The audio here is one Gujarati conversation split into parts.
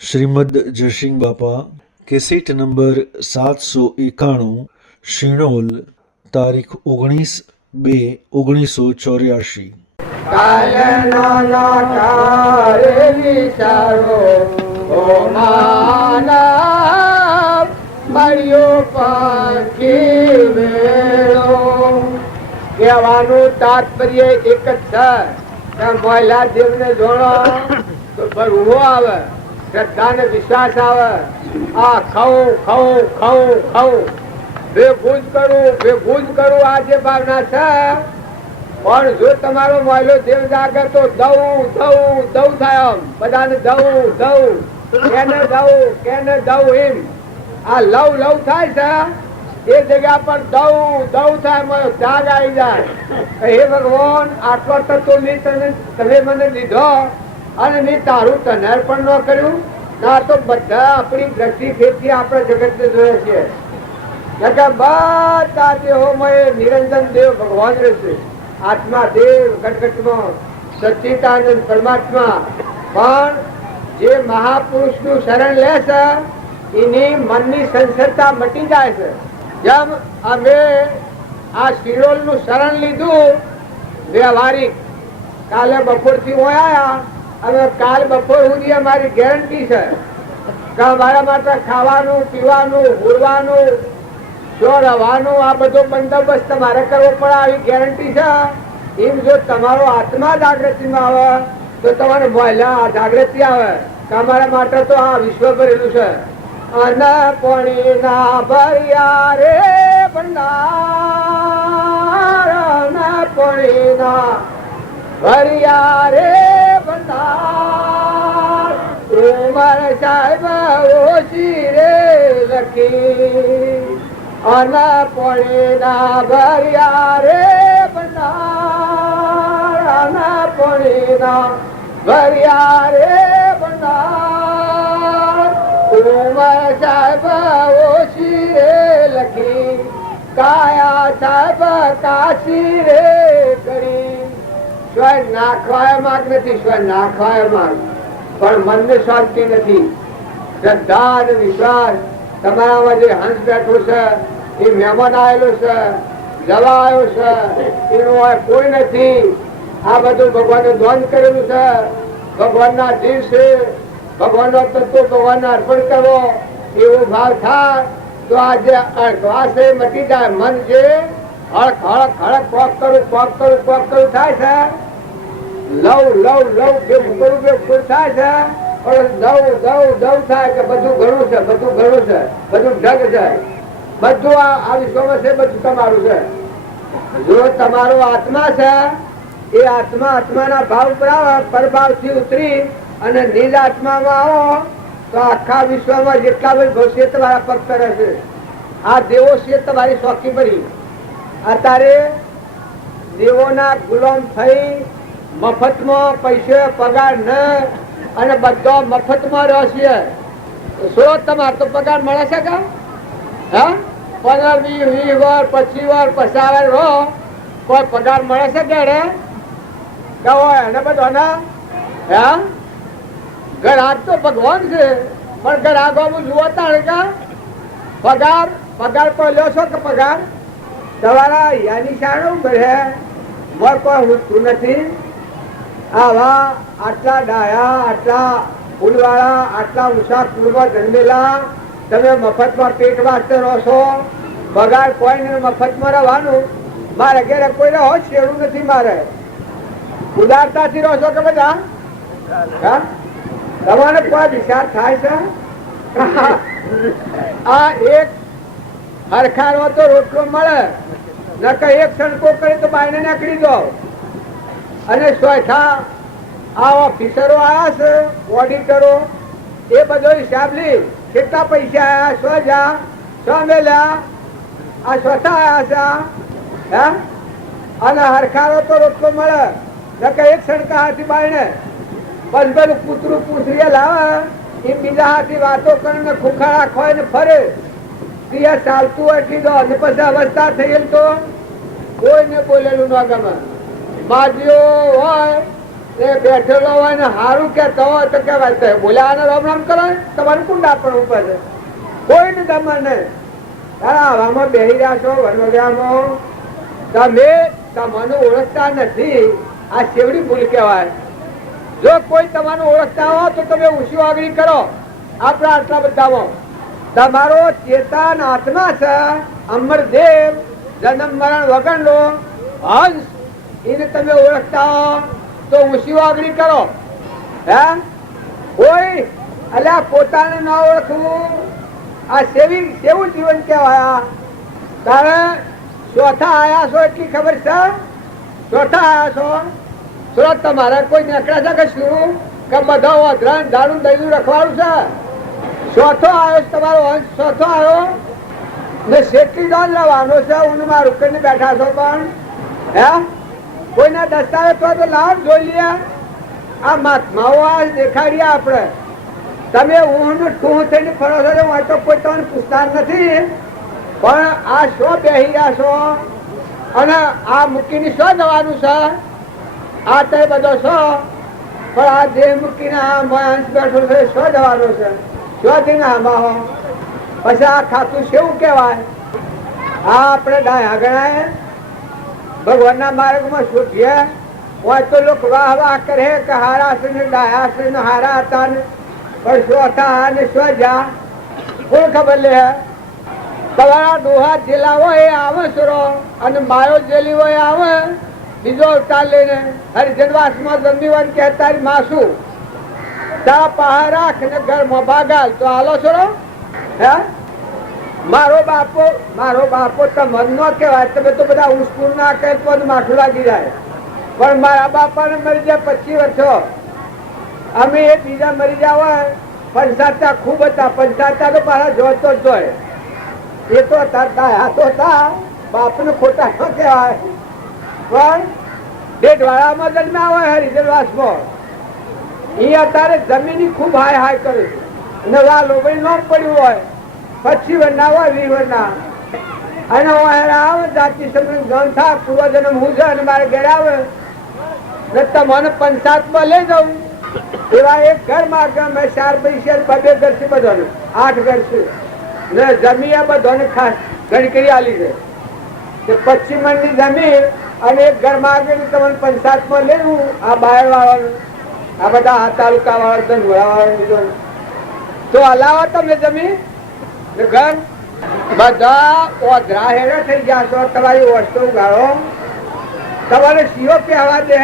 શ્રીમદ જયસિંહ બાપા કેસેટ નંબર 791 શિણોલ તારીખ 19/2/1984। કાલનો નકાર વિચારો ઓ માનવ મળ્યો પાછી વેળો। કહેવાનું તાત્પર્ય એક જ છે કે મહિલા દેવને જોડો તો ભરવો આવે, શ્રદ્ધા ને વિશ્વાસ આવે। આ ખાઉં ખાઉં ખાઉં ખાઉં ભેગું જ કરું આ જે ભાવના છે। પણ જો તમારો મહિલો દેવ જાગે તો દઉં થાય, આમ બધાને દઉં કેને દઉં એમ આ લવ થાય છે। એ જગ્યા પર દઉં થાય, ત્યાગ આવી જાય। હે ભગવાન, આટલો તત્વ તમે મને લીધો અને મેં તારું તનર પણ ન કર્યું ના તો બધા આપણી દ્રષ્ટિ ફેરથી આપણા જગત ને જોઈએ છીએ। બધા દેહોમય નિરંજન દેવ ભગવાન રહેશે, આત્મા દેવ ઘટઘટમાં સચ્ચિદાનંદ પરમાત્મા। પણ જે મહાપુરુષ નું શરણ લે છે એની મનની સંસરતા મટી જાય છે। જેમ અમે આ શિરોલ નું શરણ લીધું વ્યવહારિક, કાલે બપોર થી આયા અને કાલ બપોર સુધી અમારી ગેરંટી છે કે અમારા માટે ખાવાનું પીવાનું ઉડવાનું રવાનું આ બધો બંદોબસ્ત તમારે કરવો પડે, આવી ગેરંટી છે। એમ જો તમારો આત્મા જાગૃતિમાં આવે તો તમારે મહિલા જાગૃતિ આવે કે અમારા માટે તો આ વિશ્વ ભરેલું છે। અને પાણી ના ભર્યા રે ભંડાર, અને પાણી ના ભર્યા રે ભંડાર, ઉમર સાહેબ ઓછી રે લખી। અને પાણી ના ભર્યા રે ભંડાર, અને પાણી ના ભર્યા રે ભંડાર, ઉમર સાહેબ ઓછી રે લખી। કાયા સાહેબ કાશી રે કરી। સ્વયં નાખવાય માગ નથી, સ્વયં નાખવાય માગ, પણ મનને શાંતિ નથી। શ્રદ્ધા અને વિશ્વાસ તમારામાં જે હંસ બેઠો છે એ મહેમાન આવેલો છે, જવા આવ્યો છે, એનું કોઈ નથી। આ બધું ભગવાને ધ્યાન કરેલું છે, ભગવાનના જીવ છે, ભગવાનનો તત્વ ભગવાનને અર્પણ કરો એવો ભાવ થાય તો આ જે અળકવાસ એ મટી જાય। મન જે હળક પોક કરું થાય છે, લવ ભેગું થાય છે, દવ થાય કે બધું ઘણું છે, બધું ઢગ છે, બધું આ વિશ્વમાં છે, બધું તમારું છે। જો તમારો આત્મા છે એ આત્માના ભાવ પર આવે, પરભાવ થી ઉતરી અને નીલ આત્મામાં આવો તો આખા વિશ્વમાં જેટલા ભાઈ ભવિષ્ય તમારા પગ કરે છે। આ દેવો છે તમારી શોખી ભરી। અત્યારે દેવોના ગુલામ થઈ મફતમાં પૈસે પગાર ન અને બધો મફતમાં રહેશે। શું તમારે તો પગાર મળે છે કે? હા, 15, 20 વાર 25 વાર 50 વાર રહો, કોઈ પગાર મળે છે કે એને બધો હા ગ્રાહક તો ભગવાન છે, પણ ગ્રાહક જુઓ તાણે કે પગાર કોઈ લો છો કે પગાર તમારા યાની શાળો ભરે મોર કોઈ હુંતું નથી। આવા આટલા ડાયા, આટલા ફૂલવાળા, આટલા ઊંચા કુળમાં જન્મેલા તમે મફતમાં પેટ વાંચતે રહો છો, પગાર કોઈને મફતમાં રહેવાનું। મારે ઘેરે કોઈ રહો શેરું નથી, મારે ઉદારતાથી રહો છો કે બધા તમારે કોઈ વિચાર થાય છે? આ એક હરખાનો તો રોટલો મળે ન કે એક સણકો કરે તો બાયને નાખી દો। અને ચોથા આ ઓફિસરો આવ્યા છે, ઓડિટરો, એ બધો હિસાબ લી કેટલા પૈસા આયા, શો જા શો મેલ્યા, આ ચોથા આવ્યા છે। અને હરખાનો તો રોટલો મળે ન કે એક સણકા હાથી બાયને બંધ કૂતરું પૂછરીએ લાવે એ બીજા હાથી વાતો કરીને ખુખાડા ખોય ને ફરે। ચાલતું એટલી દો અને પછી અવસ્થા થયેલ તો કોઈને બોલેલું ન ગમે। બાજીઓ હોય એ બેઠેલો હોય ને સારું કહેતો હોય તો કેવાય બોલ્યા રામ રામ કરો તમારું કોણ ડાપણ ઉપર છે કોઈ ને તમને હવામાં બેહી રહ્યા છો વનવગડામાં તમે તમને ઓળખતા નથી આ સેવડી ભૂલ કહેવાય જો કોઈ તમારું ઓળખતા હો તો તમે ઊંચી આગળ કરો આપણા આટલા બધામાં તમારો ચેતન આત્મા છે અમરદેવ જન્મ મરણ વગરનો હંસ એને તમે ઓળખતા હો તો ઊંચી આગળ કરો હે કોઈ અલ્યા પોતાને ના ઓળખવું આ સેવું જીવન કહેવાય તારે ચોથા આયા છો એટલી ખબર છે ચોથા આયા છો સુરત તમારે કોઈ નીકળ્યા છે કે શું કે બધા અધરાણ દારૂ દહીં રખવાનું છે ચોથો આવ્યો તમારો અંશ ચોથો આવ્યો ને શેઠી દોડ લેવાનો છે ઊંડમાં રૂકીને બેઠા છો પણ હે કોઈને દસ્તાવેજ તો લાવ જોઈ લઈએ આ મહાત્માઓ આ દેખાડીએ આપણે તમે ઊંઘ ઠૂં થઈને ફરો છો હું તો કોઈ તમને પૂછતા નથી પણ આ શો બેહી રહ્યા છો અને આ મૂકીને શું જવાનું છે આ તે બધો છો પણ આ દેહ મૂકીને આ અંશ બેઠો છે શું જવાનું છે શું થઈને આમાં હો પછી આ ખાતું કેવું કહેવાય આ આપણે ડાયા ગણાય ભગવાનના માર્ગમાં શોધીએ હોય તો લોકો વાહ વાહ કરે કે હારા છે ને ડાયા છે ને હારા હતા ને પણ શું હતા ને શું જા કોણ ખબર લે તમારા ડોહા જેલા હોય એ આવે સરો અને માયો જેલી હોય આવે બીજો અવતાર લઈને હરિજનવાસમાં જમી હોય કે તારી માસુ તા પહાડ રાખ ને ઘરમાં ભાગાલ તો હાલો સરો હે મારો બાપો તમને ન કહેવાય તમે તો બધા ઉસ્કૂર ના કહે તો માથું લાગી જાય પણ મારા બાપાને મરી જાય 25 વર્ષો અમે એ બીજા મરી જાવ પંચાતા ખૂબ હતા પંચાતા તો પાછા જોતો જ જોય એ તો હાથો હતા બાપને ખોટા ન કહેવાય પણ ડેઢવાળામાં જન્મ્યા હોય હરિજનવાસમાં એ અત્યારે જમીન ખૂબ હાય હાય કરે છે અને આ લોભાઈ ન પડ્યું હોય 25 વર્ષના હોય 20 વર્ષના અને આવે જાતિ સમય ગણ થા પૂર્વજન્મ હું છે અને મારે ઘેર આવે ને તમને પંચાયતમાં લઈ જાઉં એવા એક ઘર માં મેં 4 પૈસા 2 ઘર છે બધાને 8 ઘર છે ને જમીન બધાને ખાસ ગણકરી આલી છે 25 મણની જમીન અને એક ઘર માં આગળ તમને પંચાયતમાં લેવું આ બહાર વાળાનું આ બધા આ તાલુકા વાળા ધનવડા વાળા તો હલાવો તમે જમીન ઘર બધા ઓધરા હેરે થઈ ગયા છો તમારી વસ્તુ ઉગાડો તમારે શીઓ કહેવા દે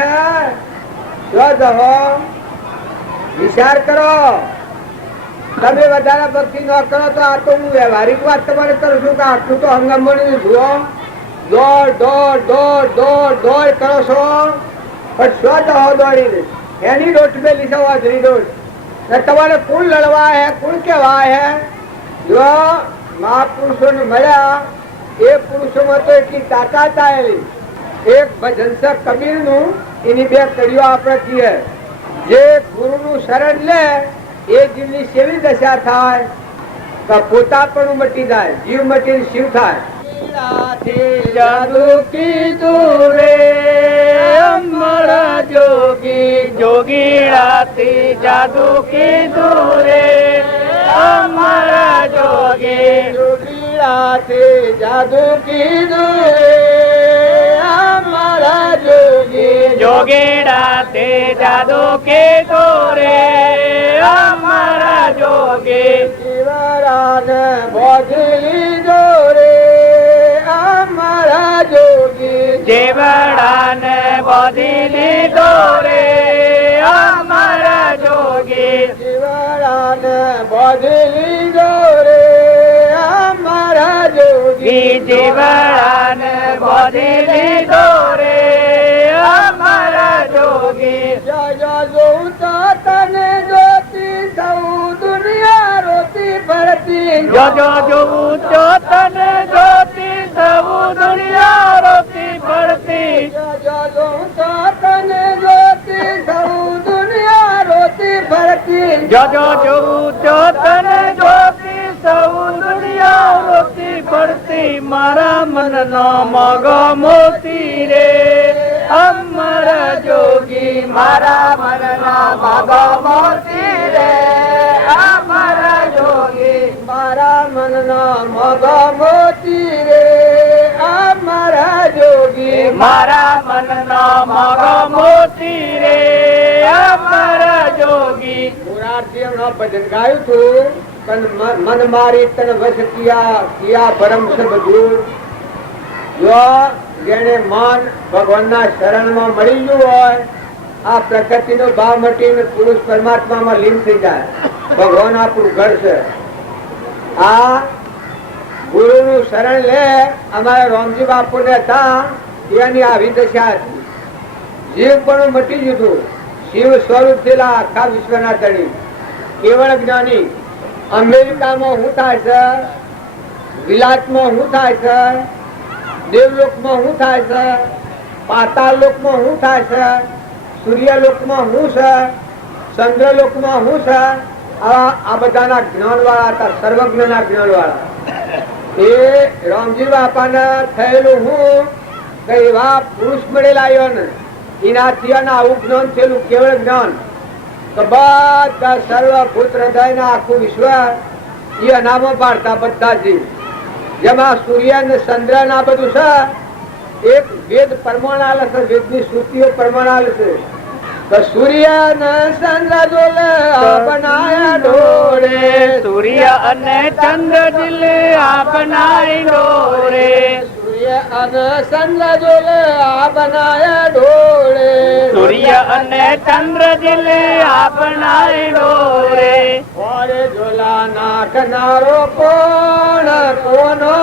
વિચાર કરો તમે વધારે ભક્તિ ન કરો તો આ તો હું વ્યવહારિક વાત તમારે કરું છું કે આટલું તો હંગામણી જુઓ દોડ કરો છો પણ શું દહો દોડીને એની દોટ મેલી છે વાજરી દોટ તમારે કોણ લડવા હે કોણ કેવા હે જો મહાપુરુષો ને મળ્યા એ પુરુષોમાં તો એટલી તાકાત આવેલી એક ભજન છે કબીર નું એની 2 કડીઓ આપણે કહીએ જે ગુરુ નું શરણ લે એ જીવની સેવી દશા થાય તો પોતા પણ મટી જાય જીવ મટી શિવ થાય જાદુ કીધું રે અમર જોગી જોગીડાથી જાદુ કીધું રે અમર જોગી જોગીડાથી જાદુ કીધું રે અમર જોગી જોગીડાથી જાદુ કીધું રે અમર જોગી જીવરાને બોધલી જોરે અમર જોગી જીવડાને બોધલી દોરે અમર જોગી જીવડાને બોધલી દોરે અમર જોગી જીવડાને બોધલી દોરે અમર જોગી જય જોઉં તો તને જોતી સૌ દુનિયા રોતી ફરતી જો જોઉં તો તને જોતી સૌ દુનિયા રોતી ફરતી જો જોઉં તો તને જોતી સૌ દુનિયા રોતી ફરતી જો જોઉં તો તને જોતી સૌ દુનિયા રોતી ફરતી મારા મનનો મગ મોતી રે અમર જોગી મારા મનના મગા મોતી રે અમર જોગી મારા મનના મગા મોતી રે અમર જોગી મારા મનના મગા મોતી રે અમર જોગી મુરારજી નો ભજન ગાયું હતું પણ મન મારી તન વશ કિયા પરમ સબ દૂર જો જેને મન ભગવાનના શરણમાં મળી ગયું હોય આ પ્રકૃતિનો ભાવ મટીને પુરુષ પરમાત્મામાં લીન થઈ જાય ભગવાન આપણું ઘર છે આ ગુરુનું શરણ લે અમારા રામજી બાપુને હતા એની આવી દશા હતી જીવ પણ મટી ગયું શિવ સ્વરૂપ થયેલા આખા વિશ્વના તળી કેવળ જ્ઞાની અમેરિકામાં શું થાય છે વિલાસમાં શું થાય છે દેવલોકમાં શું થાય છે પાતાળ લોકમાં શું થાય છે સૂર્યલોકમાં શું છે ચંદ્રલોકમાં શું છે આ બધાના જ્ઞાન વાળા હતા સર્વજ્ઞના જ્ઞાન વાળા એ રામજી બાપાને થયેલું હું કે એવા પુરુષ મળેલા આવ્યો ને એનાથી આવું જ્ઞાન થયેલું કેવળ જ્ઞાન તો બધા સર્વભૂત હૃદય આખું વિશ્વ એ અનામો પાડતા બધા જીવ જેમાં સૂર્ય ને ચંદ્ર ના બધું છે એક વેદ પ્રમાણ આલે છે વેદની શ્રુતિઓ પ્રમાણ આલે છે તો સૂર્ય ને ચંદ્ર જોલે બનાયા ડોરે સૂર્ય અને ચંદ્ર દિલે આપનાય ડોરે સૂર્ય અને ચંદ્ર જોલે બનાયા ડોરે સૂર્ય અને ચંદ્ર દિલે આપનાય ડોરે ઓરે ઝોલા નાખનારો કોણ કોનો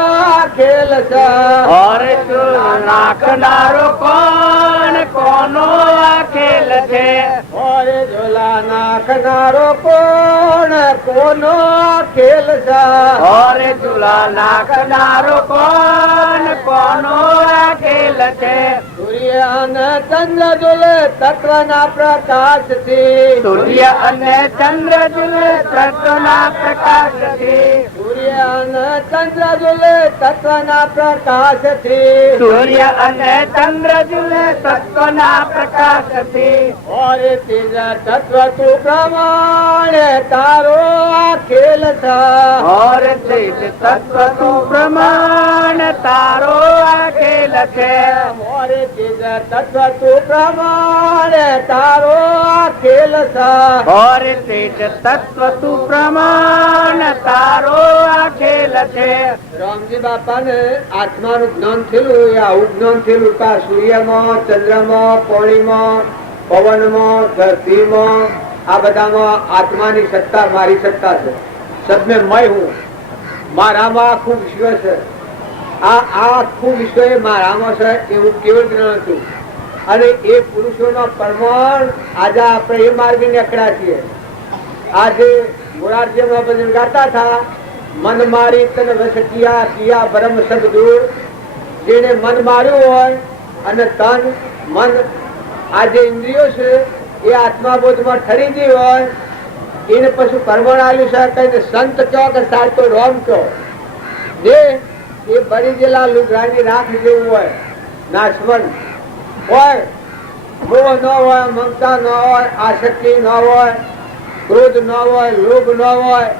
ખેલ છે ઓર નાખનારો કોણ કોનો આ ખેલ છે ઓરે ઝોલા નાખનારો કોણ કોનો ખેલ છે ઓર ઝૂલા નાખનારો કોણ કોનો આ ખેલ છે સૂર્ય અને ચંદ્ર જોલે તત્વના પ્રકાશથી સૂર્ય અને ચંદ્ર દિલે તત્વના પ્રકાશથી સૂર્ય અને ચંદ્ર જોલે તત્વના પ્રકાશથી સૂર્ય અને ચંદ્ર દિલે તત્વના પ્રકાશથી ઓરે તેજ તત્વ તું પ્રમાણે તારો આ ખેલ છે ઓર તેજ તત્વ તું પ્રમાણ તારો આ ખેલ છે ઓરે તેજ તત્વ તું પ્રમાણે તારો આ ખેલ છે ઓર તેજ તત્વ તું પ્રમાણ તારો આ ખેલ છે રામજી બાપાને આત્માનું જ્ઞાન થયેલું એ આવું જ્ઞાન થયેલું કે આ સૂર્યમાં ચંદ્રમાં પાણીમાં પવનમાં ધરતીમાં આ બધામાં આત્માની સત્તા મારી સત્તા છે સબને મય હું મારામાં આખું વિશ્વ છે આ આખું વિશ્વ એ મારામાં છે એવું કેવળ જ્ઞાન હતું અને એ પુરુષોના પ્રમાણ આજે આપણે એ માર્ગે નીકળ્યા છીએ આજે મોરારજીમાં ભજન ગાતા હતા મન મારી તન વશ કિયા બ્રહ્મ સબ દૂર જેને મન માર્યું હોય અને તન મન આ જે ઇન્દ્રિયો છે એ આત્માબોધમાં ઠરી ગઈ હોય એને પછી પરમાણ આલ્યું છે કઈ સંત કહો કે સાચો રોમ કહો જે એ બળી ગયેલા લુગડાની રાખ જેવું હોય નાશવંત હોય મોહ ન હોય મમતા ન હોય આસક્તિ ન હોય ક્રોધ ન હોય લોભ ન હોય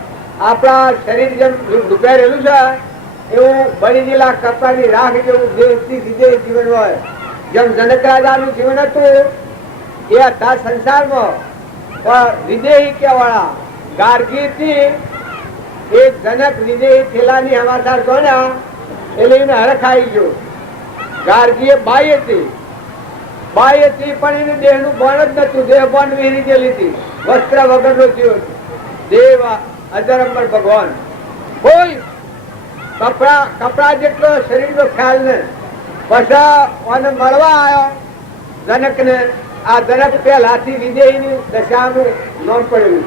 આપણા શરીર જેમ ડૂબાયેલું છે એવું બળી ગયેલા કપડાની રાખ જેવું વિદેહ જીવન હોય જેમ જનક રાજાનું જીવન હતું એ હતા સંસારમાં પણ વિદેહી કેવાળા ગાર્ગી થી એક જનક વિદેહી થેલાની હમાસાર ગણ્યા એટલે એને હરખાઈ ગયો ગાર્ગી બાઈ હતી પણ એને દેહ નું ભાન જ નતું દેહ ભાન વિહરી ગયેલી હતી વસ્ત્ર વગર નો જીવ દેવ અજરંબર ભગવાન કોઈ કપડા જેટલો શરીર નો ખ્યાલ ને પછી મળવા આવ્યો જનક ને આ જનક પહેલાથી વિદેહી ની દશાનું નામ પડેલું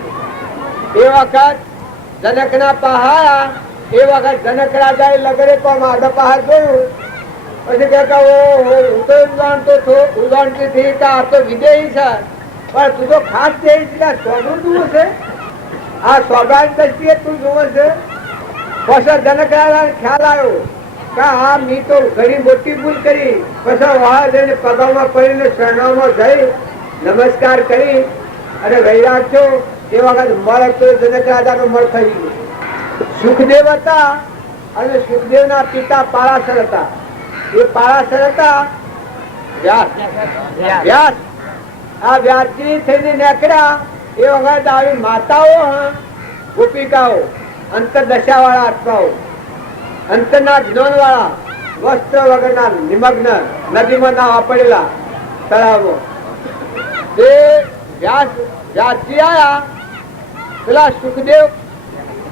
એ વખત જનક ના પહાયા એ વખત જનક રાજા એ લગરે કોમ આડા પહાડ જોયું પછી કે હું તો ઉદાહરણથી થી કે આ તો વિદેહી છે પણ તું તો ખાસ દેહી છે સોનું જુઓ છે આ સ્વભાવ દ્રષ્ટિએ તું જુઓ છે પછી જનક રાજા ખ્યાલ આવ્યો કે આ મી તો ઘણી મોટી ભૂલ કરી પછી વાહ જઈને પગામાં પડીને શરણામાં જઈ નમસ્કાર કરી અને વૈરાગ છો એ વખત મળ તો જનક રાજા નો મળ થઈ ગયો. સુખદેવ હતા અને સુખદેવ ના પિતા પારાશર હતા. એ પારાશર હતા વ્યાસ. આ વ્યાસજી થઈને નીકળ્યા એ વખત આવી માતાઓ ગોપિકાઓ અંતરદશા વાળા આત્માઓ અંતરના જ્ઞાન વાળા વસ્ત્ર વગરના નિમગ્ન નદીમાં ના પડેલા તળાવો તે વ્યાસજી આયા. પેલા સુખદેવ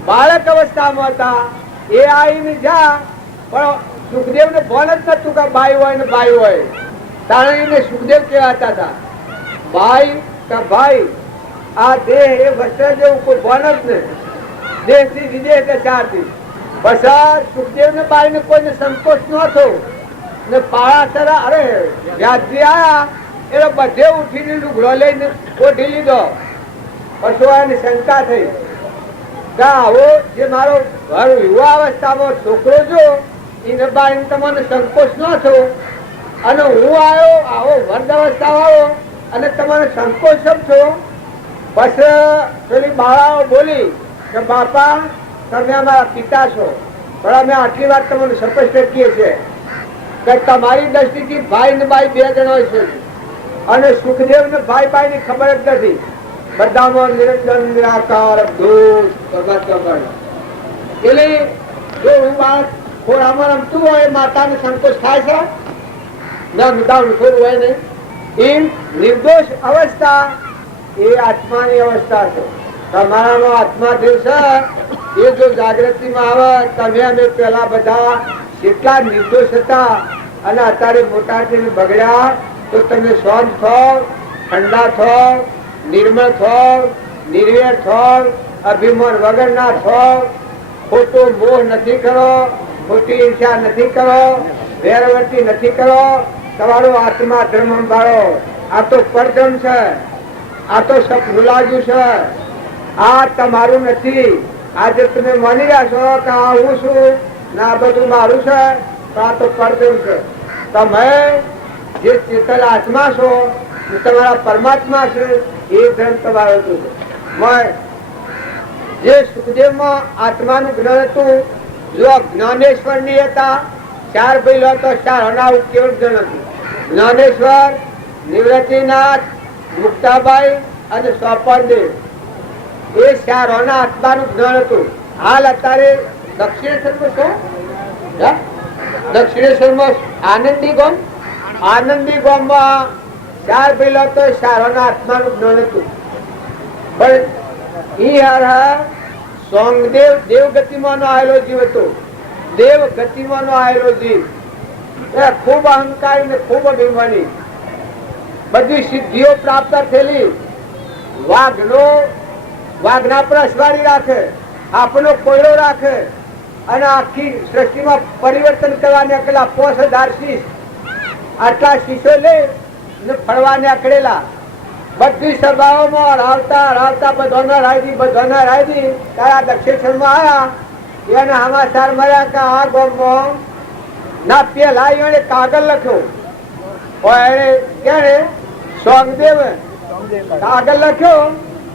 બાળક અવસ્થામાં હતા એ આવીને જા પણ સુખદેવ ને બોલ જ નતું કે બાઈ હોય ને બાઈ હોય. તાણે સુખદેવ કહેવાતા હતા ભાઈ કે ભાઈ આ દેહ એ વસ્ત્ર જેવું કોઈ બોલ જ ને દેહ થી વિદેહ કે ચારથી બસ સુખદેવ ને બાઈ ને કોઈને સંકોચ ન થયો ને પારાશર અરે વ્યાસજી આયા એટલે બધે ઉઠીને લુગડો લઈને ઓઢી લીધો. પછી એને શંકા થઈ કે આવો જે મારો ઘર યુવા અવસ્થામાં છોકરો જો એને બાઈને તમને સંકોચ ન થયો અને હું આવ્યો આવો વર્ગ અવસ્થા વાળો અને તમારે સંકોચ સમ થયો. પછી પેલી બાળાઓ બોલી કે બાપા તમે અમારા પિતા છો પણ અમે આટલી વાત તમને સ્પષ્ટ કહીએ છીએ કે તમારી દ્રષ્ટિથી ભાઈ ને બાઈ બે જણા છે અને સુખદેવ ને ભાઈ બાઈ ની ખબર જ નથી. બધામાં નિરંજન નિરાકાર ધૂત ભગત એટલે જો હું બાળક ખોરામાં રમતું હોય માતાને સંકોચ થાય છે ના મુદ્દાનું થોડું હોય ને એ નિર્દોષ અવસ્થા એ આત્માની અવસ્થા છે. તમારાનો આત્મા જે છે એ જો જાગૃતિમાં આવે તમે અમે પેલા બધા જેટલા નિર્દોષ હતા અને અત્યારે મોટા થઈને બગડ્યા તો તમે શાંત થાવ, ઠંડા થાવ, નિર્મળ થાવ, નિર્વેર થાવ, અભિમાન વગર ના થાવ, ખોટો મોહ નથી કરો, ખોટી ઈર્ષા નથી કરો, વેરવર્તી નથી કરો. તમારો આત્મા ધર્મ સંભાળો. આ તો પરધર્મ છે, આ તો સપનું લાગ્યું છે, આ તમારું નથી. આજે તમે માની રહ્યા છો કે આ હું છું ને આ બધું મારું છે તો આ તો પરધર્મ છે. તમે જે ચેતન આત્મા છો તમારા પરમાત્મા છે એ ધર્મ તમારો છે. જે સુખદેવમાં આત્માનું જ્ઞાન હતું જો જ્ઞાનેશ્વર ની હતા 4 ભાઈઓ તો 4 અનાવ કેવું જ્ઞાન હતું. જ્ઞાનેશ્વર, નિવૃત્તિનાથ, મુક્તાબાઈ અને સ્વપનદેવ એ 4 આત્માનું જ્ઞાન હતું. હાલ અત્યારે દક્ષિણેશ્વરમાં આનંદી ગામમાં 4 ભાઈઓ તો 4 આત્માનું જ્ઞાન હતું. પણ સોંગદેવ દેવ ગતિમાં નો આવેલો જીવ હતો. દેવ ગતિમાં નો આવેલો જીવ ખૂબ અહંકારી ને ખૂબ અભિમાની, બધી સિદ્ધિઓ પ્રાપ્ત થયેલી. વાઘના પર અસવારી રાખે, આપણો કોયડો રાખે અને આખી સૃષ્ટિમાં પરિવર્તન કરવાને અકેલા 5000 શીશ, આટલા શીશો લઈ ફરવાને અકળેલા. બધી સભાઓમાં રાવતા બધાના રાયદી તારા દક્ષિણેશ્વરમાં આવ્યા. એને સમાચાર મળ્યા કે આ ગામમાં ના પેલા એને કાગળ લખ્યો એને ક્યારે સોંગદેવ કાગળ લખ્યો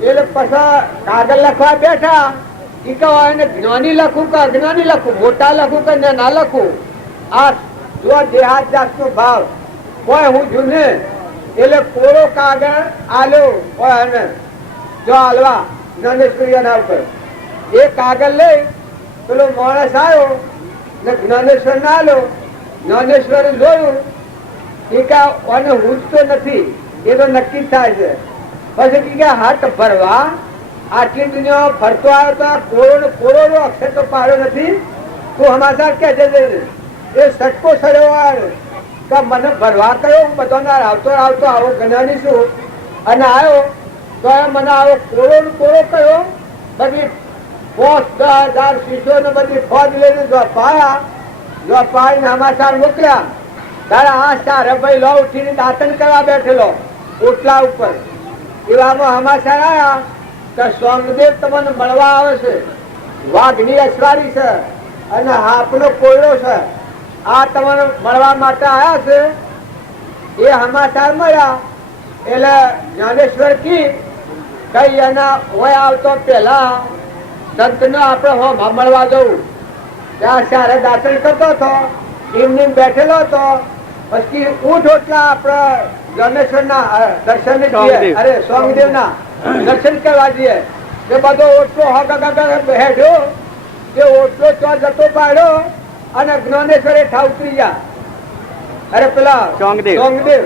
એટલે પછી કાગળ લખવા બેઠા એ કહો એને જ્ઞાની લખું કે અજ્ઞાની લખું, મોટા લખું કે ના લખું. આ જો દેહાત જાતનો ભાવ કોઈ હું જૂને એટલે કોળો કાગળ આલ્યો હોય જો હાલવા જ્ઞાનેશ્વરી ઉપર એ કાગળ લઈ પેલો માણસ આવ્યો ને જ્ઞાનેશ્વર ના આલ્યો. જ્ઞાનેશ્વરે જોયું એ કાને હુજતો નથી એ તો નક્કી થાય છે. પછી કે હાથ ભરવા આટલી દુનિયા ફરતો આવ્યો તો કોળો નો અક્ષર તો પાડ્યો નથી. તું સમાચાર કે છે એ સટકો સર્યો મને ભરવા કયો હું બધાના આવતો આવો જ્ઞાની છું અને આવ્યો તો મને આવો કોળો કયો બધી 5,000 શીશો ને બધી ફોજ લઈને પાડીને સમાચાર મોકલ્યા. તારા આ 4 ભાઈ લો ઉઠીને દાંતન કરવા બેઠેલો ઓટલા ઉપર. એવામાં સમાચાર આવ્યા કે સોંગદેવ તમને મળવા આવે છે, વાઘની અસવારી છે અને હાપનો કોયડો છે, આ તમને મળવા માટે આવ્યા છે. એ સમાચાર મળ્યા એટલે જ્ઞાનેશ્વર કી કઈ એના હોય આવતો પેલા સંત નો આપડે હો મળવા જવું ત્યાં સારે દાખલ કરતો હતો એમને બેઠેલો હતો પછી ઊંટ ઓટલા આપડે જ્ઞાનેશ્વર ના દર્શન અરે સ્વામીદેવ ના દર્શન કરવા જઈએ એ બધો ઓટલો હેઠો એ ઓટલો ચો જતો પાડ્યો અને જ્ઞાનેશ્વરે ઠા ઉતરી ગયા. અરે પેલા સોંગદેવ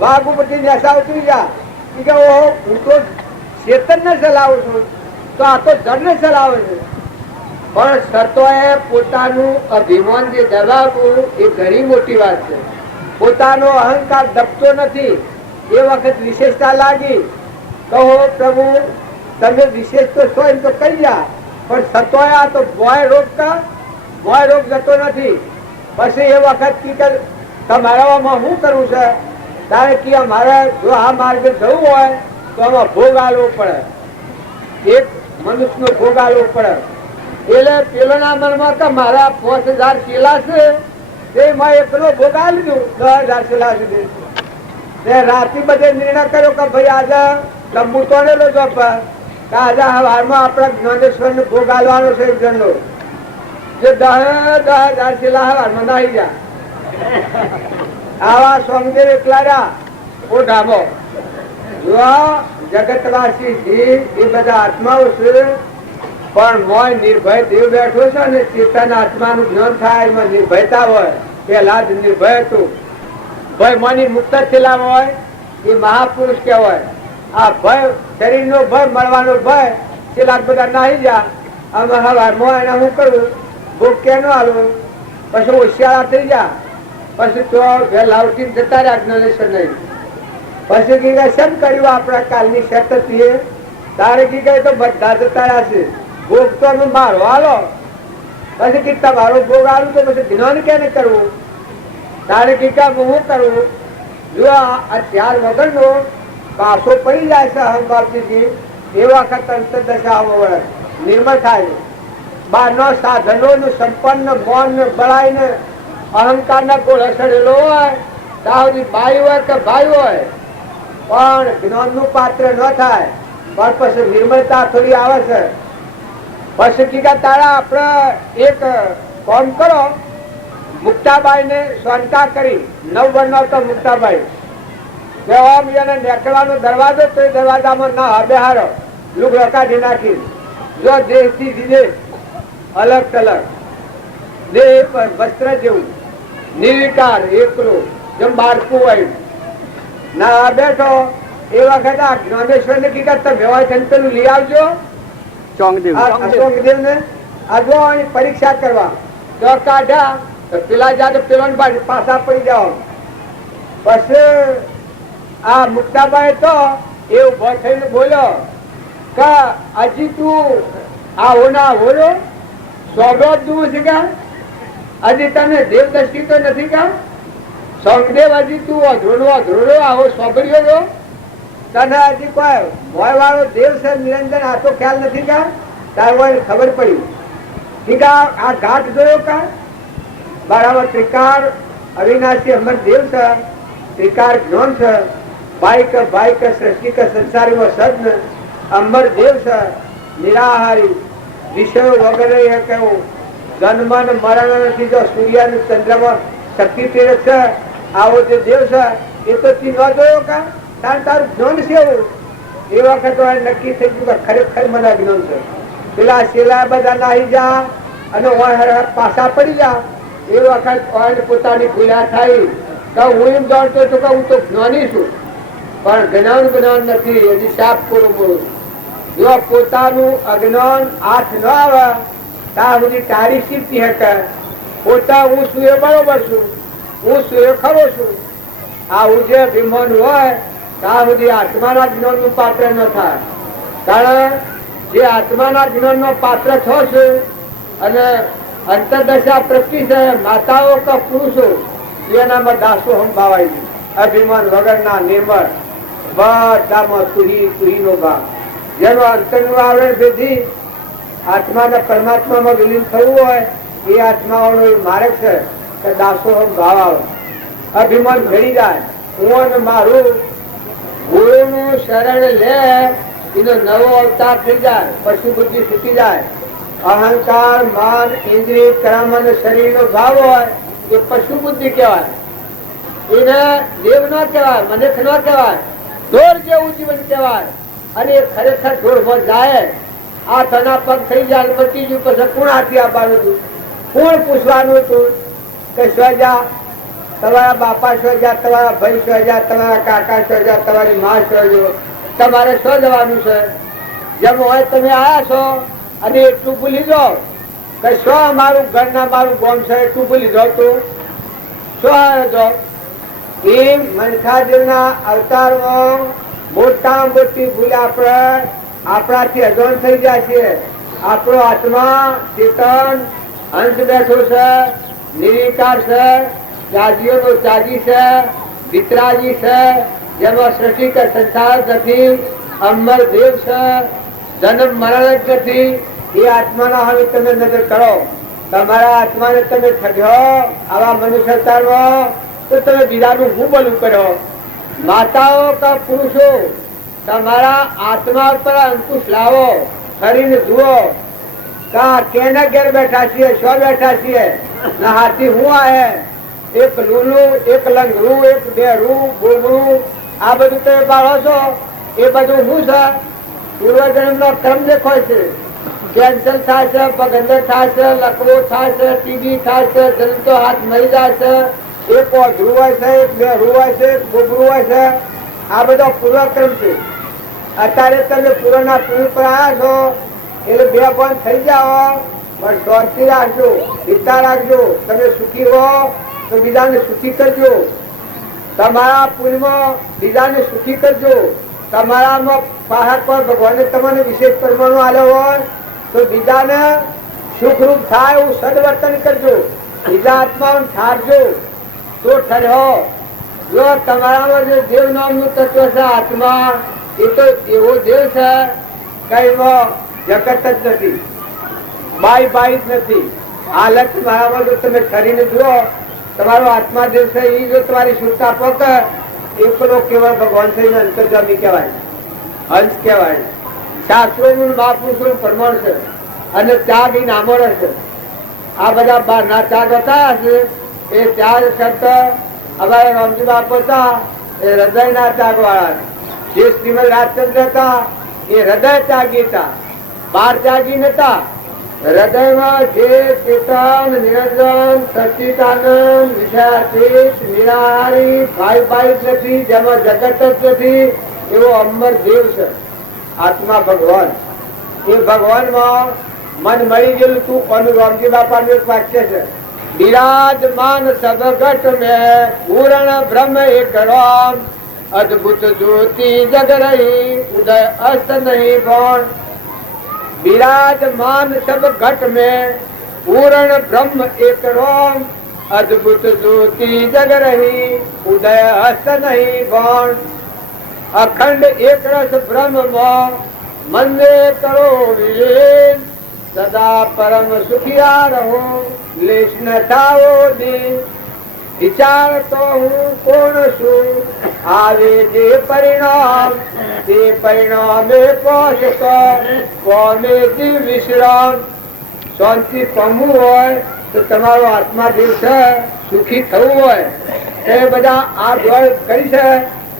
વાઘ ઉપરથી નેસા ઉતરી ગયા કે હું તો ચેતન ને ચલાવું છું તો આ તો જળ ને ચલાવે છે. પણ સતોએ પોતાનું અભિમાન જે દબાવવું એ ઘણી મોટી વાત છે. પોતાનો અહંકાર દબતો નથી. એ વખત વિશેષતા લાગી કહો પ્રભુ તમે વિશેષ તો છો એમ તો કહી જા પણ સતોએ આ તો ભોય રોગ જતો નથી. પછી એ વખત કી તમારામાં શું કરવું છે તારે કે અમારે જો આ માર્ગે જવું હોય તો આમાં ભોગ આલવો પડે. એક મનુષ્ય નો ભોગ આલવો પડે. એટલે પેલોના મનમાં કે મારા 5000 ચેલા છે તેમાં એકલો ભોગ આલી દઉં 10,000 ચેલા સુધી. રાતે બધે નિર્ણય કર્યો કે ભાઈ આજે તંબુ તોડેલો છો આજે હવારમાં આપણા જ્ઞાનેશ્વર નો ભોગ આલવાનો છે એક જણનો જે 10,000 ચેલા હવારમાં નાહી જાય. આવા સ્વામીદેવ એકલા રહ્યા ઓઢામો જગતવાસી જીવ એ બધા આત્માઓ છે પણ મોય નિર્ભય દેવ બેઠો છે ને ચેતન આત્માનું જ્ઞાન થાય એમાં નિર્ભયતા હોય. પેલા જ નિર્ભય હતું. ભય મની મુક્ત થયેલા હોય એ મહાપુરુષ કહેવાય. આ ભય શરીર નો ભય મળવાનો ભય છેલ્લા બધા નાહી જા અમે હવારમાં એને શું કરવું ભોગ કેનો હાલવું પછી હોશિયાળા થઈ જા પછી તો વહેલા ઉઠીને જતા રહ્યા જ્ઞાનેશ્વર નહીં. પછી કી શેમ કર્યું આપણા કાલની શરત તારે કી કહે તો બધા જતા રહ્યા છે ભોગ તો અમે મારો હાલો પછી કી તમારો ભોગ હાલું તો પછી જ્ઞાન કેને કરવું તારે કી હું કરવું જો આ 4 વગરનો પાસો પડી જાય છે અહંભાવથી એ વખત અંતરદશા વળે નિર્મળ થાય. બહારનો સાધનો નું સંપન્ન મૌન બળાઈ ને અહંકાર ના ગોળે ચડેલો હોય ત્યાં બાઈ હોય કે ભાઈ હોય પણ જ્ઞાન નું પાત્ર ન થાય. પણ પછી નિર્મળતા થોડી આવે છે. પછી ટીકા તારા આપણે એક કામ કરો મુક્તાબાઈ ને શંકા કરી 9 વર્ષનો તો મુક્તાબાઈ એને નીકળવાનો દરવાજો તો એ દરવાજામાં ના બેહારો લુગડો કાઢી નાખી જો દેહ થી વિદેશ અલગ તલગ દેહ પર વસ્ત્ર જેવું નિર્વિકાર એકલો જેમ બાળકું હોય ના બેઠો એ વખત આ જ્ઞાનેશ્વર ને કીધા તમે વ્યવહાર પેલું લઈ આવજો સોંગદેવ ને આ પરીક્ષા કરવા જો કાઢ્યા તો પેલા જાતે પેલો પાછા પડી જાઓ. પછી આ મુક્તાબાઈ તો એ ઉભો થઈને બોલ્યો કે હજી તું આવો ના બોલો સોગો દૂર છે કે હજી તને દેવ દ્રષ્ટિ તો નથી કા સોંગદેવ હજી તું અધૂરો આવો સોગડ્યો છો તને હજી કોઈ ભય વાળો દેવ છે નિરંજન આ તો ખ્યાલ નથી કા તાર ખબર પડી ઠીક આ ઘાટ જોયો કા બરાબર ત્રિકાર અવિનાશી અમર દેવ છે ત્રિકાર જ્ઞાન છે બાઈક સૃષ્ટિ કે સંસારીમાં સજ્ઞ અમર દેવ છે નિરાહારી વિષયો વગેરે કેવું જન્મ ને મરણ નથી. જો સૂર્ય ને ચંદ્રમાં શક્તિ પ્રેરક છે આવો જે દેવ છે એ તો તી ન જોયો કા તારું જ્ઞાન છે એવું એ વખત નક્કી થઈ ગયું કે ખરેખર મને જ્ઞાન છે. પેલા શેલા બધા નાહી જા અને પાછા પડી જા એ વખત પોતાની ભૂલા થાય કે હું એમ જાણતો છું કે હું તો જ્ઞાની છું પણ જ્ઞાન નથી. હજી સાફ પૂરું બોલું જો પોતાનું અજ્ઞાન હાથ ન આવે ત્યાં સુધી તારી સ્થિતિ હકે પોતા હું છું એ બરોબર છું હું છું એ ખરો છું આવું જે અભિમાન હોય ત્યાં સુધી આત્માના જ્ઞાન નું પાત્ર ન થાય. કારણ જે આત્માના જ્ઞાન નો પાત્ર થશે અને અંતરદશા પ્રતિ છે માતાઓ કે પુરુષો એનામાં દાસો સંભાવાય છે. અભિમાન વગરના નિર્મળ બધામાં તુહી નો ભાગ જેનો અંતર નું આવરણ ભેદી આત્માના પરમાત્મામાં વિલીન થવું હોય એ આત્માઓનો માર્ગ છે કે દાસો ભાવ આવે અભિમાન ઘડી જાય હું અને મારું ગુરુનું શરણ લે એનો નવો અવતાર થઈ જાય, પશુ બુદ્ધિ છૂટી જાય. અહંકાર, માન, ઇન્દ્રિય, કર્મ અને શરીરનો ભાવ હોય એ પશુ બુદ્ધિ કહેવાય. એને દેવ ન કહેવાય, મનુષ્ય ન કહેવાય, ઢોર જેવું જીવન કહેવાય. અને એ ખરેખર ઢોરમાં જાય, આ તના પગ થઈ જાય પતી ગયું, પછી કોણ હાથી આપવાનું હતું, કોણ પૂછવાનું હતું કે સ્વજા તમારા બાપા સ્વજા, તમારા ભાઈ સ્વજા, તમારા કાકા સ્વજા, તમારી માં સ્વજો, તમારે શું જવાનું છે? જેમ હોય તમે આયા છો અને એટલું ભૂલી જાઓ કે શું અમારું ઘરના મારું ગોમ છે એટલું ભૂલી જાઓ તો શું આવ્યો છો? એ મનખાદેવના અવતારમાં મોટા મોટી ભૂલ આપણાથી અજોણ થઈ જાય છે. આપણો આત્મા ચેતન અંશ બેઠો છે, નિર્વિકાર છે, જાજીઓનો ચાજી છે, વિતરાજી છે, જેમાં સૃષ્ટિ કે સંસાર નથી, અમર દેવ છે, જન્મ મરણ જ નથી. એ આત્માના હવે તમે નજર કરો. તમારા આત્માને તમે ઠગ્યો આવા મનુષ્ય અવતારમાં તો તમે બીજાનું હું બોલું કરો? માતાઓ કે પુરુષો, તમારા આત્મા પર અંકુશ લાવો, શરીર જુઓ કા કેના ઘેર બેઠા છીએ, શું બેઠા છીએ? ના હાથી હું આહે, એક લૂલું, એક લંગડું, એક બેરું, ગોગડું, આ બધું તમે બાળો છો. એ બધું હું છે? પૂર્વજન્મનો ક્રમ દેખાય છે. કેન્સર થાય છે, પગંદર થાય છે, લકવો થાય છે, ટીબી થાય છે, જનતો હાથ મરી જાય છે, એક ઓઢરું હોય છે, એક બેરું હોય છે, એક ગોગડું હોય છે. આ બધો પૂર્વક્રમ છે. અત્યારે તમે પૂર્વના પૂર્વ પર આવ્યા છો એટલે બે બંધ થઈ જાઓ, પણ શાંતિ રાખજો, હિતા રાખજો. તમે સુખી હો તો બીજાને સુખી કરજો. તમારા પૂર્વમાં બીજાને સુખી કરજો. તમારામાં પહાડ પર ભગવાને તમને વિશેષ કર્મનો આલ્યો હોય તો બીજાને સુખરૂપ થાય એવું સદવર્તન કરજો. બીજા આત્માઓને ઠારજો તો ઠર્યો. જો તમારામાં જે દેવ નામનું તત્વ છે આત્મા, એ તો એવો દેવ છે કઈ જગત જ નથી, બાઈ બાઈ જ નથી. હાલત મારામાં જો તમે ખરીને જુઓ, તમારો આત્મા દેવ છે એ જો તમારી શુદ્ધતા પક એકલો કેવળ ભગવાન છે, અંતર્જામી કહેવાય, હંસ કહેવાય. શાસ્ત્રોનું મહાપુરુષોનું પ્રમાણ છે અને ત્યાગ એ નામો રહેશે. આ બધા બહારના ત્યાગ હતા હશે, એ ત્યાગ શબ્દ અમારા રામજી બાપુ હતા એ હૃદયના ત્યાગ વાળા. જે શ્રીમદ રાજચંદ્ર હતા એ હૃદય ત્યાગી હતા, બહાર ત્યાગી નતા. હૃદયમાં જે ચેતન, નિરંજન, સચ્ચિદાનંદ, વિષયાતીત, નિરાહારી, ભાઈ ભાઈ નથી, જેમાં જગત જ નથી, એવો અમર દેવ છે આત્મા ભગવાન. એ ભગવાનમાં મન મળી ગયેલું તું કોનું? રામજી બાપાનું એક વાક્ય છે, વિરાજમાન સબગટ મેં પૂર્ણ બ્રહ્મ એક રામ, અદભુત જ્યોતિ જગ રહી, ઉદય અસ્ત નહીં ભણ. विराजमान सब घट में पूर्ण ब्रह्म एक रोम, अद्भुत ज्योति जग रही, उदय हस्त नहीं भण. अखंड एक रस ब्रह्म मंदे करो विलीन, सदा परम सुखिया रहो, लेश न थाओ दिन. विचार तो हूँ कोण છું, આવે જે પરિણામ તે પરિણામે પહોંચતો કોને દી વિશ્રામ. શાંતિ પામવું હોય તો તમારો આત્મા દેવ છે, સુખી થવું હોય તો એ બધા આ દોડ કરી છે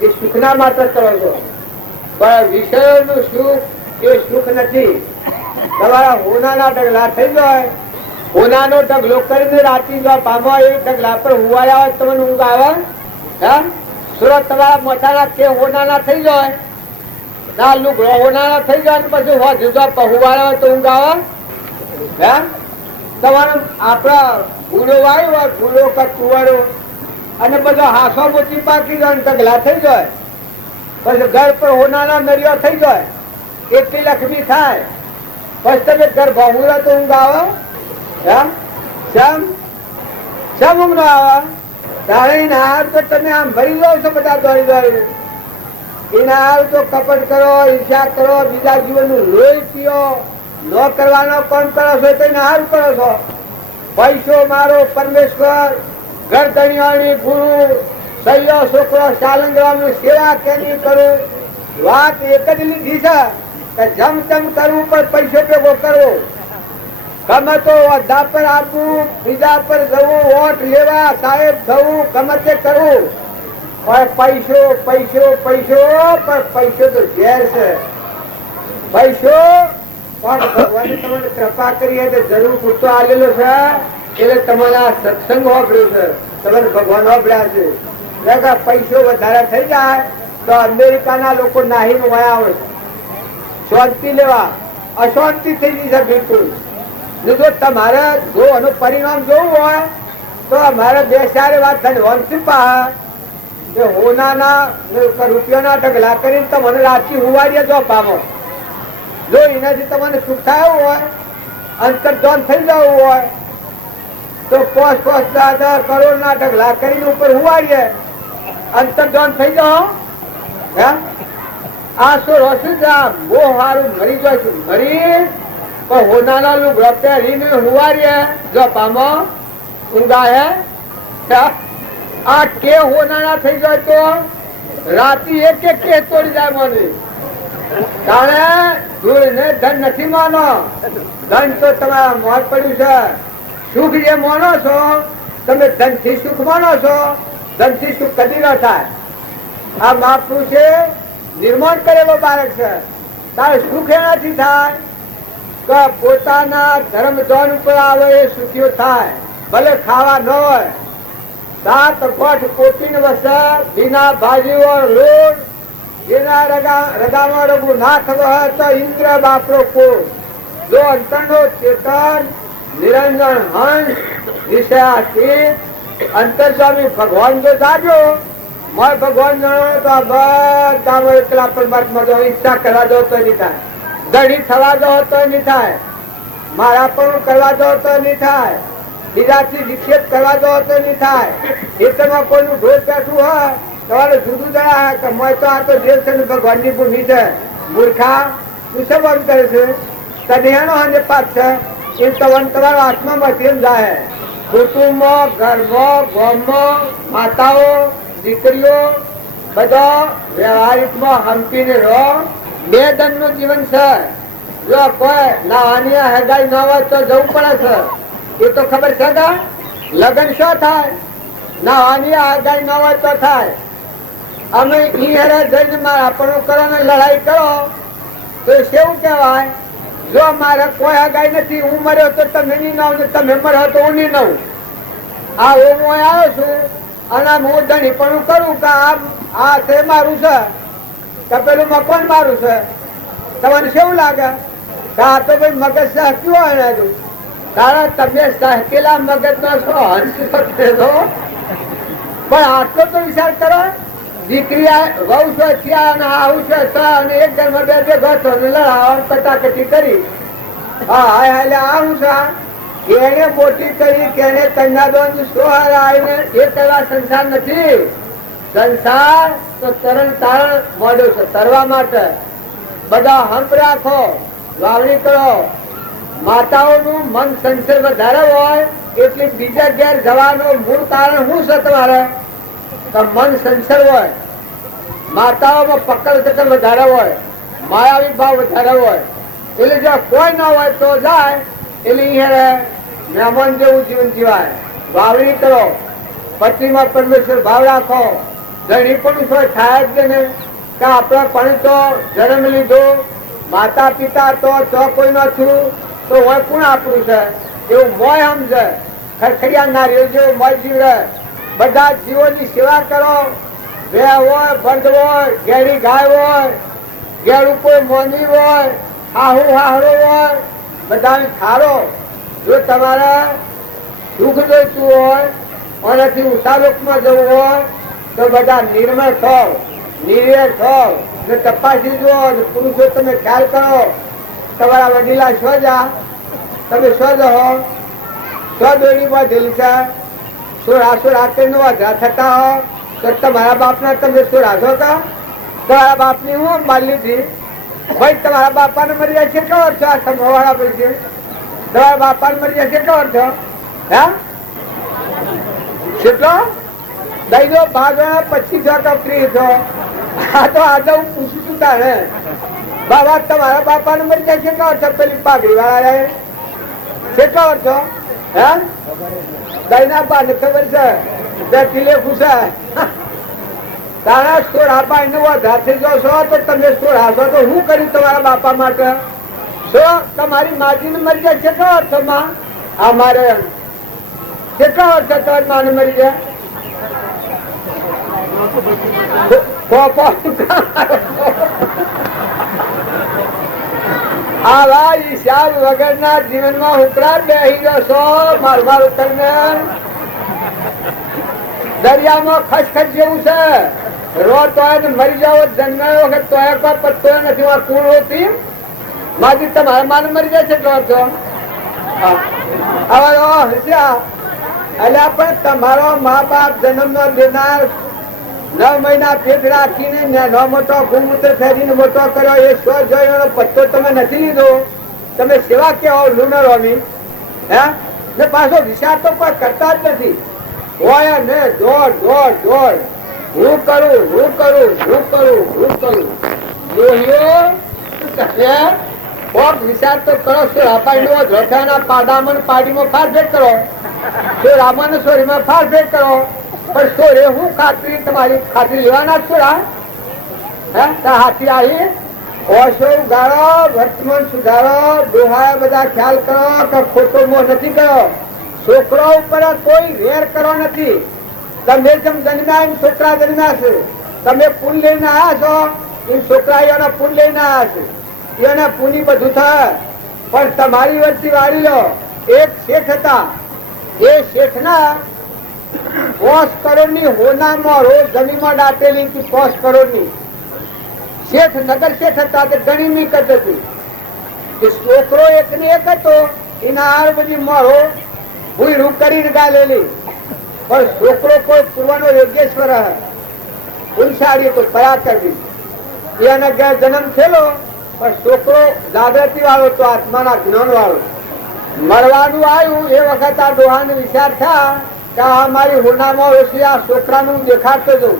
એ સુખના માટે કરો છો. પણ વિષયોનું સુખ એ સુખ નથી. તમારા હોનાના ડગલા થઈ જાય, હોનાનો ઢગલો કરીને રાતી જો પામો એ ઢગલા પર હુવાયા હોય તમને ઊંઘ આવે? હા, સુરત તમારા મોટાના કે હોનાના થઈ જાય, ના લુગડો હોનાના થઈ જાય ને પછી હોજો હુવાયા હોય તો ઊંઘ આવે? હે, તમારું આપડા ભૂલો વાયો હોય, ભૂલો કે કુવાડો અને બધો હાસો મોટી પાકી જાય ને ઢગલા થઈ જાય, પછી ઘર પર હોનાના નરિયો થઈ જાય, એટલી લક્ષ્મી થાય, પછી તમે ઘર ભાવું તો ઊંઘ આવે? તમે આમ ભરી લો છો બધા દોડી દોડી. એના હાલ તો કપટ કરો, ઈર્ષા કરો, બીજા જીવનનું લોહી પીઓ, ન કરવાનો કોણ કરો છો તો એને હાલ કરો છો. પૈસો મારો પરમેશ્વર, ઘર ધણીવાળી ગુરુ, સૈયો છોકરો ચાલંગવાનું સેવા કેની કરું, વાત એક જ લીધી છે કે જમ તેમ કરવું પણ પૈસો ભેગો કરવો. ગમે તો અધા પર આપવું, બીજા પર જવું, વોટ લેવા, સાહેબ થવું, ગમે તે કરવું, પણ પૈસો પૈસો પૈસો પણ પૈસો તો ઝેર છે. પૈસો પણ ભગવાને તમને કૃપા કરી એટલે જરૂર પૂરતો આલેલો છે, એટલે તમારા સત્સંગ વાપર્યો છે, તમારે ભગવાન વાપર્યા છે. પૈસો વધારે થઈ જાય તો અમેરિકાના લોકો નાહીને વયા આવે છે શાંતિ લેવા, અશાંતિ થઈ ગઈ છે બિલકુલ. જો તમારે જો આનું પરિણામ જોવું હોય તો અમારે બે ચાર વાત ધનવંશી પાસે હોનાના રૂપિયાના ઢગલા કરીને તમને રાતથી હુવાડીએ જો પામો. જો એનાથી તમને સુખ થયું હોય, અંતર્ધન થઈ જવું હોય તો 5-10 કરોડ ના ઢગલા કરીને ઉપર હુવાડીએ, અંતર્ધન થઈ જાઓ. આ શું રોશું બહુ સારું મરી જાય છે, મરી પણ હોનાના લુગડા પહેરીને હુવાડીએ જો પામો ઊંઘા હે. આ કે હોનાના થઈ જાય તો રાતી એક એક કે તોડી જાય મને. તાણે ધૂળ ને ધન નથી માનો, ધન તો તમારા મોત પડ્યું છે. સુખ જે માનો છો તમે ધન થી સુખ માનો છો, ધન થી સુખ કદી ન થાય. આ મહાપુરુષે નિર્માણ કરેલો બાળક છે. તારે સુખ એનાથી થાય કે પોતાના ધર્મ ધન ઉપર આવે એ સુખીઓ થાય, ભલે ખાવા ન હોય. 7 ગોઠ કોપીને વસે બીના ભાજીઓ લોટ, જેના રગામાં રઘુનાથ વહ તો ઇન્દ્ર બાપરો કોટ. જો અંતરનો ચેતન નિરંજન હંસ વિષયાતીત અંતર્સ્વામી ભગવાન જો જાગ્યો, મોય ભગવાન જાણો તો બધા એકલા પરમાત્મા જો ઈચ્છા કરવા દો તો નહીં થાય, દઢી થવા દો તો નહીં થાય, મારા પણ કરવા દો તો નહીં થાય, બીજાથી વિક્ષેપ કરવા દો તો નહીં થાય. ખેતરમાં કોઈનું ઢોર બેઠું હોય તમારે જુદું જણાય કે મોય તો આ તો દેવ છે ભગવાન ની ભૂમિ છે. મૂર્ખા તું શું બંધ કરે છે? તનિયાનો હંજે પાક છે એ તમારા આત્મામાં એમ જાય. કુટુંબમાં, ઘરમાં, ગામમાં માતાઓ દીકરીઓ બધા વ્યવહારિકમાં હંપીને રહો. 2 દનનું જીવન છે. જો કોઈ લાવાની હગાઈ ન હોય તો જવું પડે છે, એ તો ખબર છે કે લગ્ન શું થાય, નાવાની હગાઈ ન હોય તો થાય. અમે ઈ હેરે જઈને મારા આપણું કરો ને લડાઈ કરો તો કેવું કહેવાય? જો મારે કોઈ હગાઈ નથી, હું મર્યો તો તમે નહીં નાવ ને તમે મર્યો તો હું નહીં નવું. આ હું આવ્યો છું અને હું ધણી પણ કરું કે આ છે મારું છે કે પેલું મકાન મારું છે. તમને કેવું લાગે? આ તો ભાઈ મગજ સહક્યું હોય ને તારા તમે સહકેલા મગજ નો છો હંસ પણ આટલો તો વિચાર કરો. દીકરી વહુ છો થયા અને આવું છે અને એક ઘરમાં 2 ઘર લડાવ કટાકટી કરી. હા એટલે આવું છે એને મોટી કરી કેને કન્યાદોન સોહર આવીને એ કરવા સંસાર નથી. સંસાર તો તરણ તારણ મોડ્યો છે, તરવા માટે. બધા હંપ રાખો, વાવણી કરો. માતાઓનું મન સંશય વધારે હોય એટલે બીજા ઘેર જવાનું મૂળ કારણ શું છે તમારે? તો મન સંશય હોય. માતાઓમાં પકડ ચકડ વધારે હોય, માયાવી ભાવ વધારે હોય. એટલે જો કોઈ ન હોય તો જાય એટલે મહેમાન જેવું જીવન જીવાય. વાવણી કરો, પતિમાં પરમેશ્વર ભાવ રાખો. ધણી પણ થાય જ ને કે આપણે પણ તો જન્મ લીધો, માતા પિતા તો કોઈ નથી તો હોય કોણ આપણું છે એવું મોય સમજે. ખરખડિયા નારીઓ જેવું મોય જીવડે. બધા જીવોની સેવા કરો. બે હોય, બંધ હોય, ઘેડી ગાય હોય, ઘેડું કોઈ મોની હોય, હાહુ હાહરો હોય, બધાને ખારો. જો તમારે સુખ જોઈતું હોય આનાથી ઊંચા લોકમાં જવું હોય તો બધા નિર્મળ થાવ, નિર્વેર થાવ ને તપાસી જુઓ. પુરુષો તમે ખ્યાલ કરો. તમારા વડીલા શો જા, તમે શો રહો, શો દોડીમાં દિલ છે, શું રાતે નો વધરા થતા હો તો તમારા બાપના તમે શું રાખો કા? તમારા બાપની હું મારી લીધી ભાઈ. તમારા બાપાને મરી જાય કેટલો વર્ષો? આ સમવાળા પૈસે તમારા બાપાને મરી જાય કેટલો વર્ષો? હે કેટલો? દઈ દો ભાગ 25 કે 30. આ તો આજે હું પૂછું છું તારે બાબા તમારા બાપા ને મરી જાય કેટલા વર્ષ પેલી પાઘડી વાળા રહે કેટલા વર્ષ હે દઈ ના પા ખબર છે બેઠીલે ખુશા તારા સ્ટોર આપા એને વધારથી જો છો તો તમે સ્ટોર હાશો તો હું કર્યું તમારા બાપા માટે શું તમારી માજી ને મરી જાય કેટલા વર્ષમાં અમારે કેટલા વર્ષ તમારી માને મરી જાય આવા હિસાબ વગરના જીવનમાં ઉકળાટ બેહી જશો મારમાર ઉતરને દરિયામાં ખસખસ જેવું છે રો તો મરી જાવ જન્માયો વખત તો કોઈ પત્તો નથી કુળ હોતી માજી તમારા માને મરી જાય છે એટલો અલ્યા પણ તમારો મા બાપ જન્મ નો દેનાર 9 મહિના પેટ રાખીને નો મોટો ભૂમૂત્ર ફેરીને મોટો કર્યો એ સો જોયો પત્તો તમે નથી લીધો તમે સેવા કેવો લુનરોની હે ને પાછો વિચાર તો કોઈ કરતા જ નથી હોય ને દોડ દોડ દોડ હું કરું હું કરું હું કરું હું કરું જોયો કોક વિચાર તો કરો શું રાપાઈનો ધોઠાના પાડામાં પાડીમાં ફારફેર કરો શું રામાન સોરીમાં ફારફેર કરો પણ સોરે હું ખાતરી તમારી ખાતરી લેવાના છોડા હે હાથી આવી ઓશો ઉગાડો વર્તમાન સુધારો દોહાય બધા ખ્યાલ કરો કે ખોટો મોહ નથી કરો છોકરો ઉપર કોઈ વેર કરો નથી તમે જેમ જન્મ્યા એમ છોકરા જન્મ્યા છે તમે પુલ લઈને આવ્યા છો એમ છોકરા એના પુલ લઈને આવ્યા છે એને પુની બધું થાય પણ તમારી વચ્ચે વાળી લો એક શેઠ હતા એ શેઠના 5 કરોડની હોનામાં રોજ જમીનમાં દાટેલી 5 કરોડની શેઠ નગર શેઠ હતા તે ઘણી મિલકત હતી છોકરો એક ને એક હતો એના હાર બધી મારો ભૂયરું કરીને ગાલેલી પણ છોકરો કોઈ પૂર્વનો યોગેશ્વર ઉલસાડી તો પરાકરવી એના ઘેર જન્મ થયેલો પણ છોકરો જાગૃતિ વાળો તો આત્માના જ્ઞાન વાળો મળવાનું આવ્યું એ વખત આ ડોહાનો વિચાર થયા કે આ મારી હોનામાં ઓછી આ છોકરાનું દેખાડતો જવું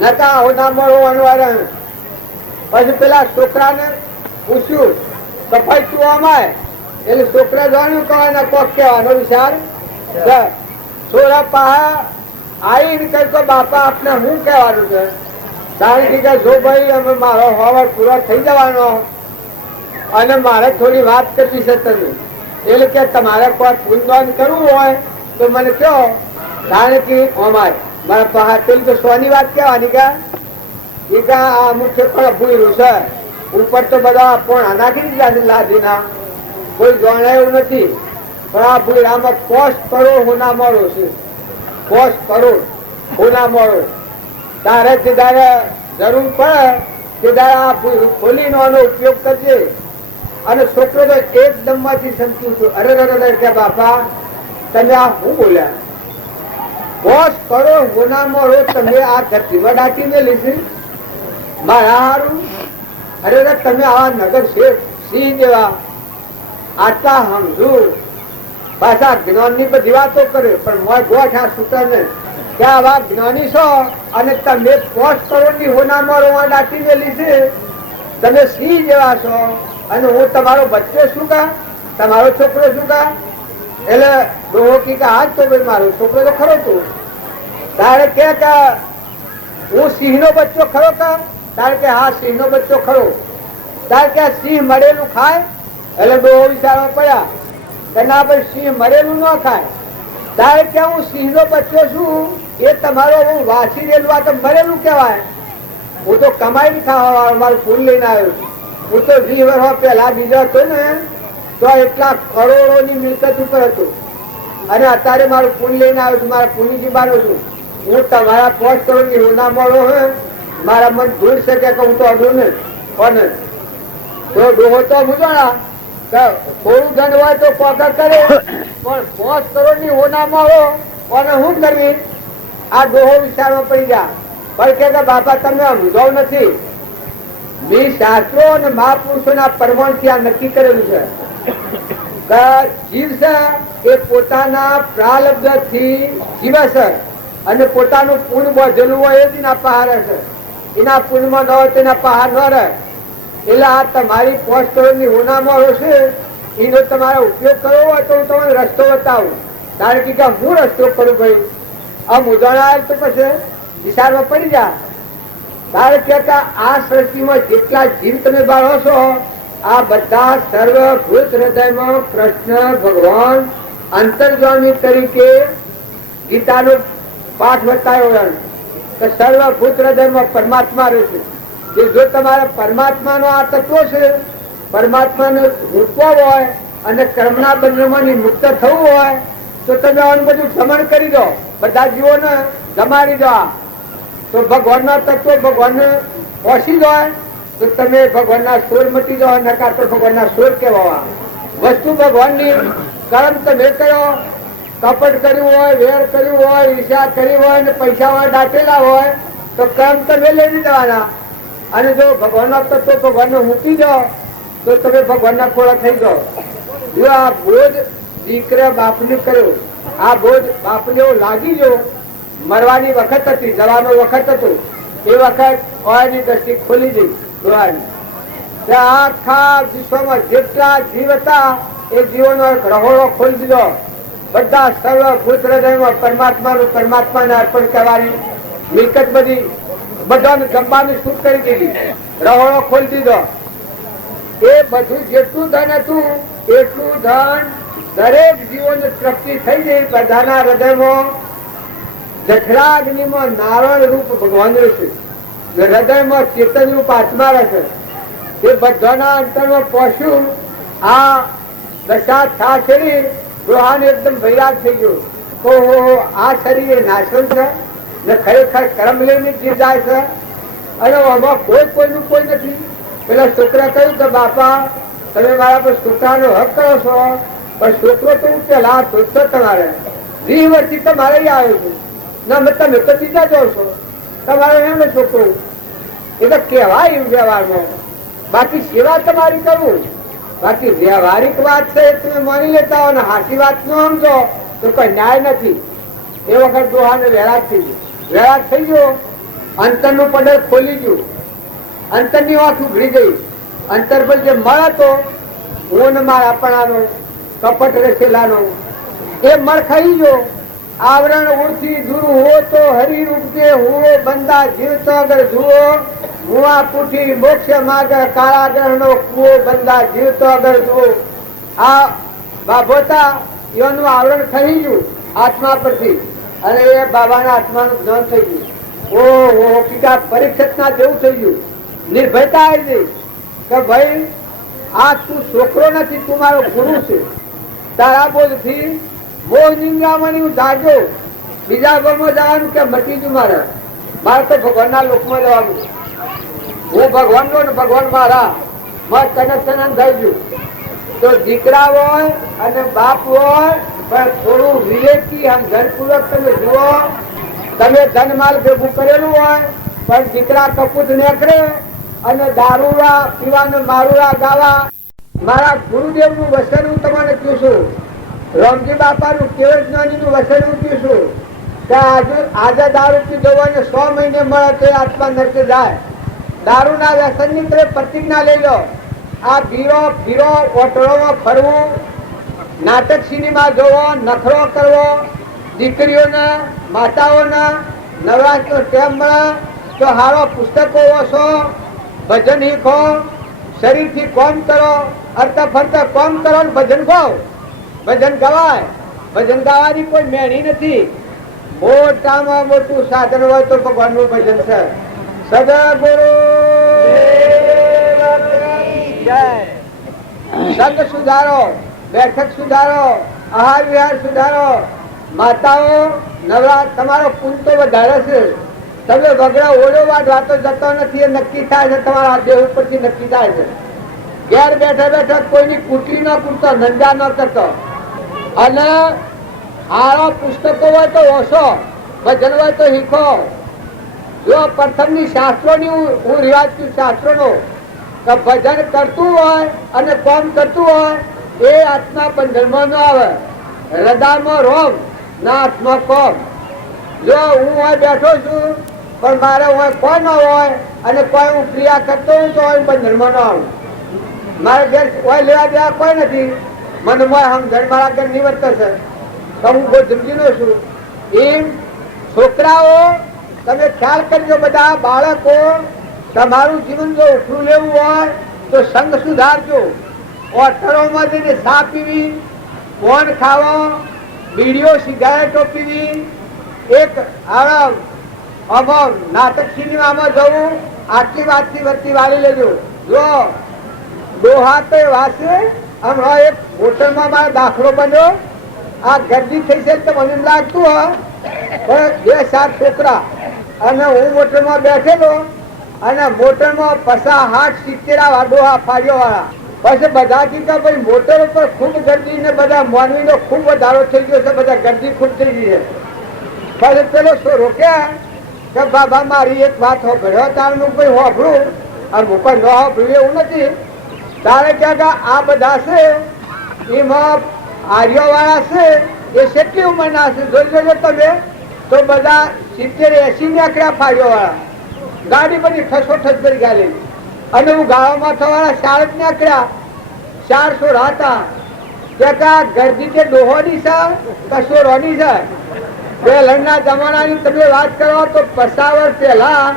નકા હોનામાં અનવાર પછી પેલા છોકરાને પૂછ્યું સફાઈ તું અમાય એટલે છોકરા જાણ્યું કહેવાય કોક કહેવાનો વિચાર છોરા પાહા આવી કઈ તો બાપા આપને શું કહેવાનું છે કારણ કે જો ભાઈ અમે મારો હોવર પૂરો થઈ જવાનો અને મારે થોડી વાત કરવી છે તમે એટલે કે તમારે કોઈ પૂનદાન કરવું હોય તો મને કહો કારણ કે અમારે મારા પહાડ પેલી તો 100 ની વાત કહેવાની કે આ મુખ્ય પણ ભૂયરું છે ઉપર તો બધા પણ નાખી દીધા લાદીના કોઈ જાણે એવું નથી પણ આ ભૂયરામાં 5 કરોડ હોના મળો છે 5 કરોડ હોના મળો તારે સીધા જરૂર પડે સીધા આ ભૂયરું ખોલીનો આનો ઉપયોગ કરજે અને છોકરો તો એકદમ માંથી સમજ્યું છું અરે કે બાપા તમે આ શું બોલ્યા 5 કરોડ હોનામાં રોજ તમે આ ધરતીમાં દાટી મેલી છે મારા હારું અરે તમે આ નગર શેઠ સિંહ જેવા આટલા સમજુ પાછા જ્ઞાન ની બધી વાતો કરે પણ મોય ગોઠ આ સૂત્ર ને કે આવા જ્ઞાની છો અને તમે 5 કરોડ ની હોનામાં રોવા દાટી મેલી છે તમે સિંહ જેવા છો અને હું તમારો બચ્ચો શું કા તમારો છોકરો શું કા એટલે ડોહો કી હાથ તો ભાઈ મારો છોકરો તો ખરો તું તારે કે હું સિંહ નો બચ્ચો ખરો કા તારે કે હા સિંહ નો બચ્ચો ખરો તારે કે સિંહ મરેલું ખાય એટલે ડોહો વિચારવા પડ્યા કે ના ભાઈ સિંહ મરેલું ન ખાય તારે કે હું સિંહ નો બચ્ચો છું એ તમારો હું વાંચી રહેલું આ તો મરેલું કહેવાય હું તો કમાઈ ખાવા વાળો મારું ફૂલ લઈને આવ્યો છું હું તો 20 વર્ષ પહેલા બીજો હતો ને તો એટલા કરોડો ની મિલકત ઉપર હતું અને અત્યારે મારું પુન લઈને આવ્યો છું મારા પુનીજી બારો છું હું તમારા 5 કરોડ ની હોના મળો હોય મારા મન ભૂલ શકે કે હું તો અડું ને પણ તો ડોહો તો મુજાણા થોડું ધન હોય તો પોતા કરે પણ 5 કરોડ ની હોના મળો અને શું કરવી આ ડોહો વિચારમાં પડી જા પણ કે બાપા તમે સમજાવ નથી મી શાસ્ત્રો અને મહાપુરુષોના પરમાણથી આ નક્કી કરેલું છે કે જીવ છે એ પોતાના પ્રારબ્ધથી જીવે છે અને પોતાનું પૂન બાંધેલું હોય એ જ એના પહાડ છે. એના પૂનમાં ન હોય તો એના પહાડ ન રહે. એટલે આ તમારી 5 કરોડની હોનામાં છે, એનો તમારે ઉપયોગ કરવો હોય તો હું તમને રસ્તો બતાવું. તારે કે હું રસ્તો કરું ભાઈ, આ મુજાણા આવે તો પછી વિચારમાં પડી જાય. તારે કહેતા આ સૃષ્ટિમાં જેટલા જીવ તમે બાળો છો, આ બધા સર્વભૂત હૃદયમાં કૃષ્ણ ભગવાન અંતર્ગામી તરીકે ગીતાનો પાઠ બતાવ્યો કે સર્વભૂત હૃદયમાં પરમાત્મા રહેશે. જો તમારે પરમાત્માનો આ તત્વ છે, પરમાત્માને મૂકવો હોય અને કર્મના બંધનમાંથી મુક્ત થવું હોય તો તમે આનું બધું ભ્રમણ કરી દો, બધા જીવોને જમાડી દો. તો ભગવાનના તત્વ ભગવાનને પહોંચી જાય તો તમે ભગવાનના સોર મટી જાઓ, નકા તો ભગવાનના સોર કહેવા. વસ્તુ ભગવાનની કર્મ તમે કર્યો, કપટ કર્યું હોય, વેર કર્યું હોય, ઈર્ષા કરી હોય ને પૈસા હોય દાટેલા હોય તો કર્મ તમે લઈ દેવાના. અને જો ભગવાનના તત્વ ભગવાનને મૂકી દો તો તમે ભગવાનના ખોળા થઈ જાઓ. જો આ બોધ દીકરા બાપને કર્યો, આ બોધ બાપને એવું લાગી ગયો, મરવાની વખત હતી, જવાનો વખત હતો, એ વખત ઓયની દ્રષ્ટિ ખોલી ગઈ ડોહાની. આખા વિશ્વમાં જેટલા જીવ હતા એ જીવોનો રહોળો ખોલી દીધો. બધા સર્વભૂત હૃદયમાં પરમાત્માનું પરમાત્માને અર્પણ કરવાની મિલકત બધી બધાને જમવાની છૂટ કરી દીધી, રહોળો ખોલી દીધો. એ બધું જેટલું ધન હતું એટલું ધન દરેક જીવોને તૃપ્તિ થઈ ગઈ. બધાના હૃદયમાં જઠરાગ્નિમાં નારાયણ રૂપ ભગવાન રહેશે, હૃદયમાં ચેતન રૂપ આત્મા રહેશે. એ બધાના અંતરમાં પહોંચ્યું. આ દશા થા શરીર ગૃહાને એકદમ ભૈરાગ થઈ ગયું. ઓહો, આ શરીર એ નાશવંત છે ને ખરેખર કર્મ લઈને જીવ જાય છે. અને આમાં કોઈનું કોઈ નથી. પેલા છોકરા કહ્યું કે બાપા તમે મારા પર છોકરાનો હક કરો છો, પણ છોકરો તો હું પેલા શોધતો તમારે 20 વર્ષથી તમારે આવ્યો છું ના, તમે તો બીજા જાઓ છો, તમારો એમ છોકરો એ તો કહેવાય વ્યવહારમાં. બાકી સેવા તમારી કરવું, બાકી વ્યવહારિક વાત છે તમે માની લેતા હો ને હાચી વાત ન સમજો તો કોઈ ન્યાય નથી. એ વખત દોહાને વહેરાટ થઈ ગયો. વહેરાટ થઈ ગયો, અંતરનું પડર ખોલી ગયું, અંતરની વાત ઉઘડી ગઈ. અંતર પર જે મળ હતો હું ને મારા આપણાનો કપટ રસેલાનો એ મળ ખાઈ ગયો. આવરણ ઉડથી દૂર હો તો હરિરૂપ કે હુઓ બંદા જીવતો અગર જુઓ, હુઆ પૂઠી મોક્ષ માર્ગ કાળાગ્રહ નો કુઓ બંદા જીવતો અગર જુઓ. આ બાબોતા એનું આવરણ ખાઈ ગયું આત્મા પરથી, અને એ બાબાના આત્માનું જ્ઞાન થઈ ગયું. ઓહો, પિતા પરીક્ષિતના જેવું થઈ ગયું. નિર્ભયતા આવી ગઈ કે ભાઈ આ તું છોકરો નથી, તું મારો ગુરુ છે. તારા બોધથી મોહ નિંદ્રામાં હું જાગ્યો. બીજા ઘરમાં જવાનું કે મટી ગયું મારે તો ભગવાનના લોકમાં જવાનું. હું ભગવાનનો ને ભગવાન મારા કનેક્શન થઈ ગયું. તો દીકરા હોય અને બાપ હોય પણ થોડું વિવેકી ધનપૂર્વક તમે જુઓ. તમે ધન માલ ભેગું કરેલું હોય પણ દીકરા કપૂત નીકળે અને દારૂડા પીવાને મારુડા ગાવા. મારા ગુરુદેવ નું વચન હું તમને કહું છું, રામજી બાપા નું કેવળ જ્ઞાની નું વચન હું કહું છું કે આજે દારૂ પીધો હોય ને 100 મહિને મળે તો આત્મા નરકે જાય. દારૂ ના વ્યસન ની તમે પ્રતિજ્ઞા લઈ લો. આ ભીરો ઓટળોમાં ફરવું, નાટક સિનેમા જોવો, નખરો કરવો, દીકરીઓના માતાઓના નવરાશનો ટેમ મળે તો હારો પુસ્તકો વાંચો, ભજન શીખો, શરીરથી કોમ કરો, અર્તા ફરતા કોમ કરો ને ભજન ગાઓ. ભજન ગવાય, ભજન ગાવાની કોઈ મેણી નથી. મોટામાં મોટું સાધન હોય તો ભગવાનનું ભજન છે. સદગુરુ સંગ સુધારો, બેઠક સુધારો, આહાર વિહાર સુધારો. માતાઓ નવરાત તમારો પુન તો વધારે છે. તમે વગડા ઓળો વાતો જતો નથી એ નક્કી થાય છે, તમારા દેહ ઉપરથી નક્કી થાય છે. ઘેર બેઠા બેઠા કોઈની કુટલી ન કૂટતો, નંદા ન કરતો. અને આવા પુસ્તકો હોય તો ઓછો, ભજન હોય તો શીખો. જો પ્રથમની શાસ્ત્રોની હું રિવાજ છું, શાસ્ત્રોનો કે ભજન કરતું હોય અને કોમ કરતું હોય એ આત્મા બંધનમાં ન આવે. હૃદયમાં રોમ ના આત્મા કોમ. જો હું અહીં બેઠો છું પણ મારે હોય કોઈ ન હોય અને કોઈ હું ક્રિયા કરતો હું તો હું બંધનમાં ન આવું. મારે ઘેર કોઈ લેવા દેવા કોઈ નથી, મને મોય સમજણ મારા ઘર નિવર્ત છે તો હું બહુ જમજીનો છું. એમ છોકરાઓ તમે ખ્યાલ કરજો, બધા બાળકો તમારું જીવન જો ઉઠવું લેવું હોય તો સંગ સુધારજો. હોટલોમાં જઈને ચા પીવી, પોન ખાવો, બીડીઓ સિગારેટો પીવી, એક આવા નાટક સિનેમામાં જવું, આટલી વાતથી વચ્ચે વાળી લેજો. જો દોહા તો વાસે હમણાં એક હોટલમાં મારો દાખલો બન્યો, આ ગરદી થઈ છે તો મને લાગતું હોય પણ 2-7 છોકરા અને હું મોટરમાં બેઠેલો અને મોટરમાં 50-60-70 ડોહા ફાળ્યો વાળા. પછી બધાથી કે ભાઈ મોટર ઉપર ખૂબ ગરદી ને બધા માનવીનો ખૂબ વધારો થઈ ગયો છે, બધા ગરદી ખૂબ થઈ ગઈ છે. પછી પેલો શું રોક્યા કે બાબા મારી એક વાત હોભળ્યો તારનું કોઈ હોભળું અને હું કોઈ ન હોભળ્યું એવું નથી. તારે ક્યાં કે આ બધા છે એમાં આર્યો વાળા છે એ કેટલી ઉંમરના છે જોઈ જોજો તમે તો બધા 70-80 નીકળ્યા ફાળ્યો વાળા. ગાડી બધી ઠસોઠસ કરી ગાલી અને હું ગાળામાં થવાના 40 નીકળ્યા. 400 હતા ત્યાં ગરદી કે ડોહોની છે કશોરોની છે. પહેલાના જમાનાની તમે વાત કરો તો 50 વર્ષ પહેલા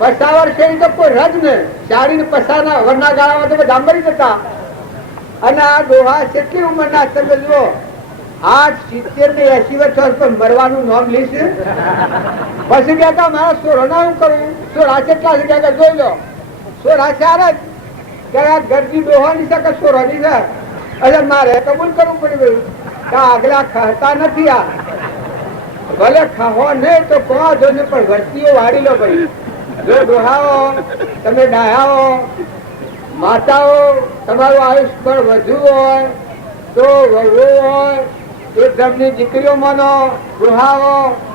50 વર્ષ તો કોઈ રજ ને 40-50 વરના ગાળામાં તમે ડાંબરી જતા અને આ ડોહા કેટલી ઉંમરના તમે જુઓ 70-80 વર્ષ પર મરવાનું નામ લેશે. પછી કહેતા મારા સોરાના હું કરું, સોરા કેટલા છે કે જોઈ લો, સોરા 4 જ કે આ ગરદી ડોહાની છે કે સોરાની છે. એટલે મારે કબૂલ કરવું પડી ગયું કે આગલા ખાતા નથી, આ ભલે ખાવો નહીં તો કહો જો ને પણ વર્તીઓ વાળી લો ભાઈ. જો ડોહાઓ તમે ડાયાઓ માતાઓ તમારું આયુષ્ય વધુ હોય તો વહુ હોય એ ધર્મની દીકરીઓ માનો, ડોહાઓ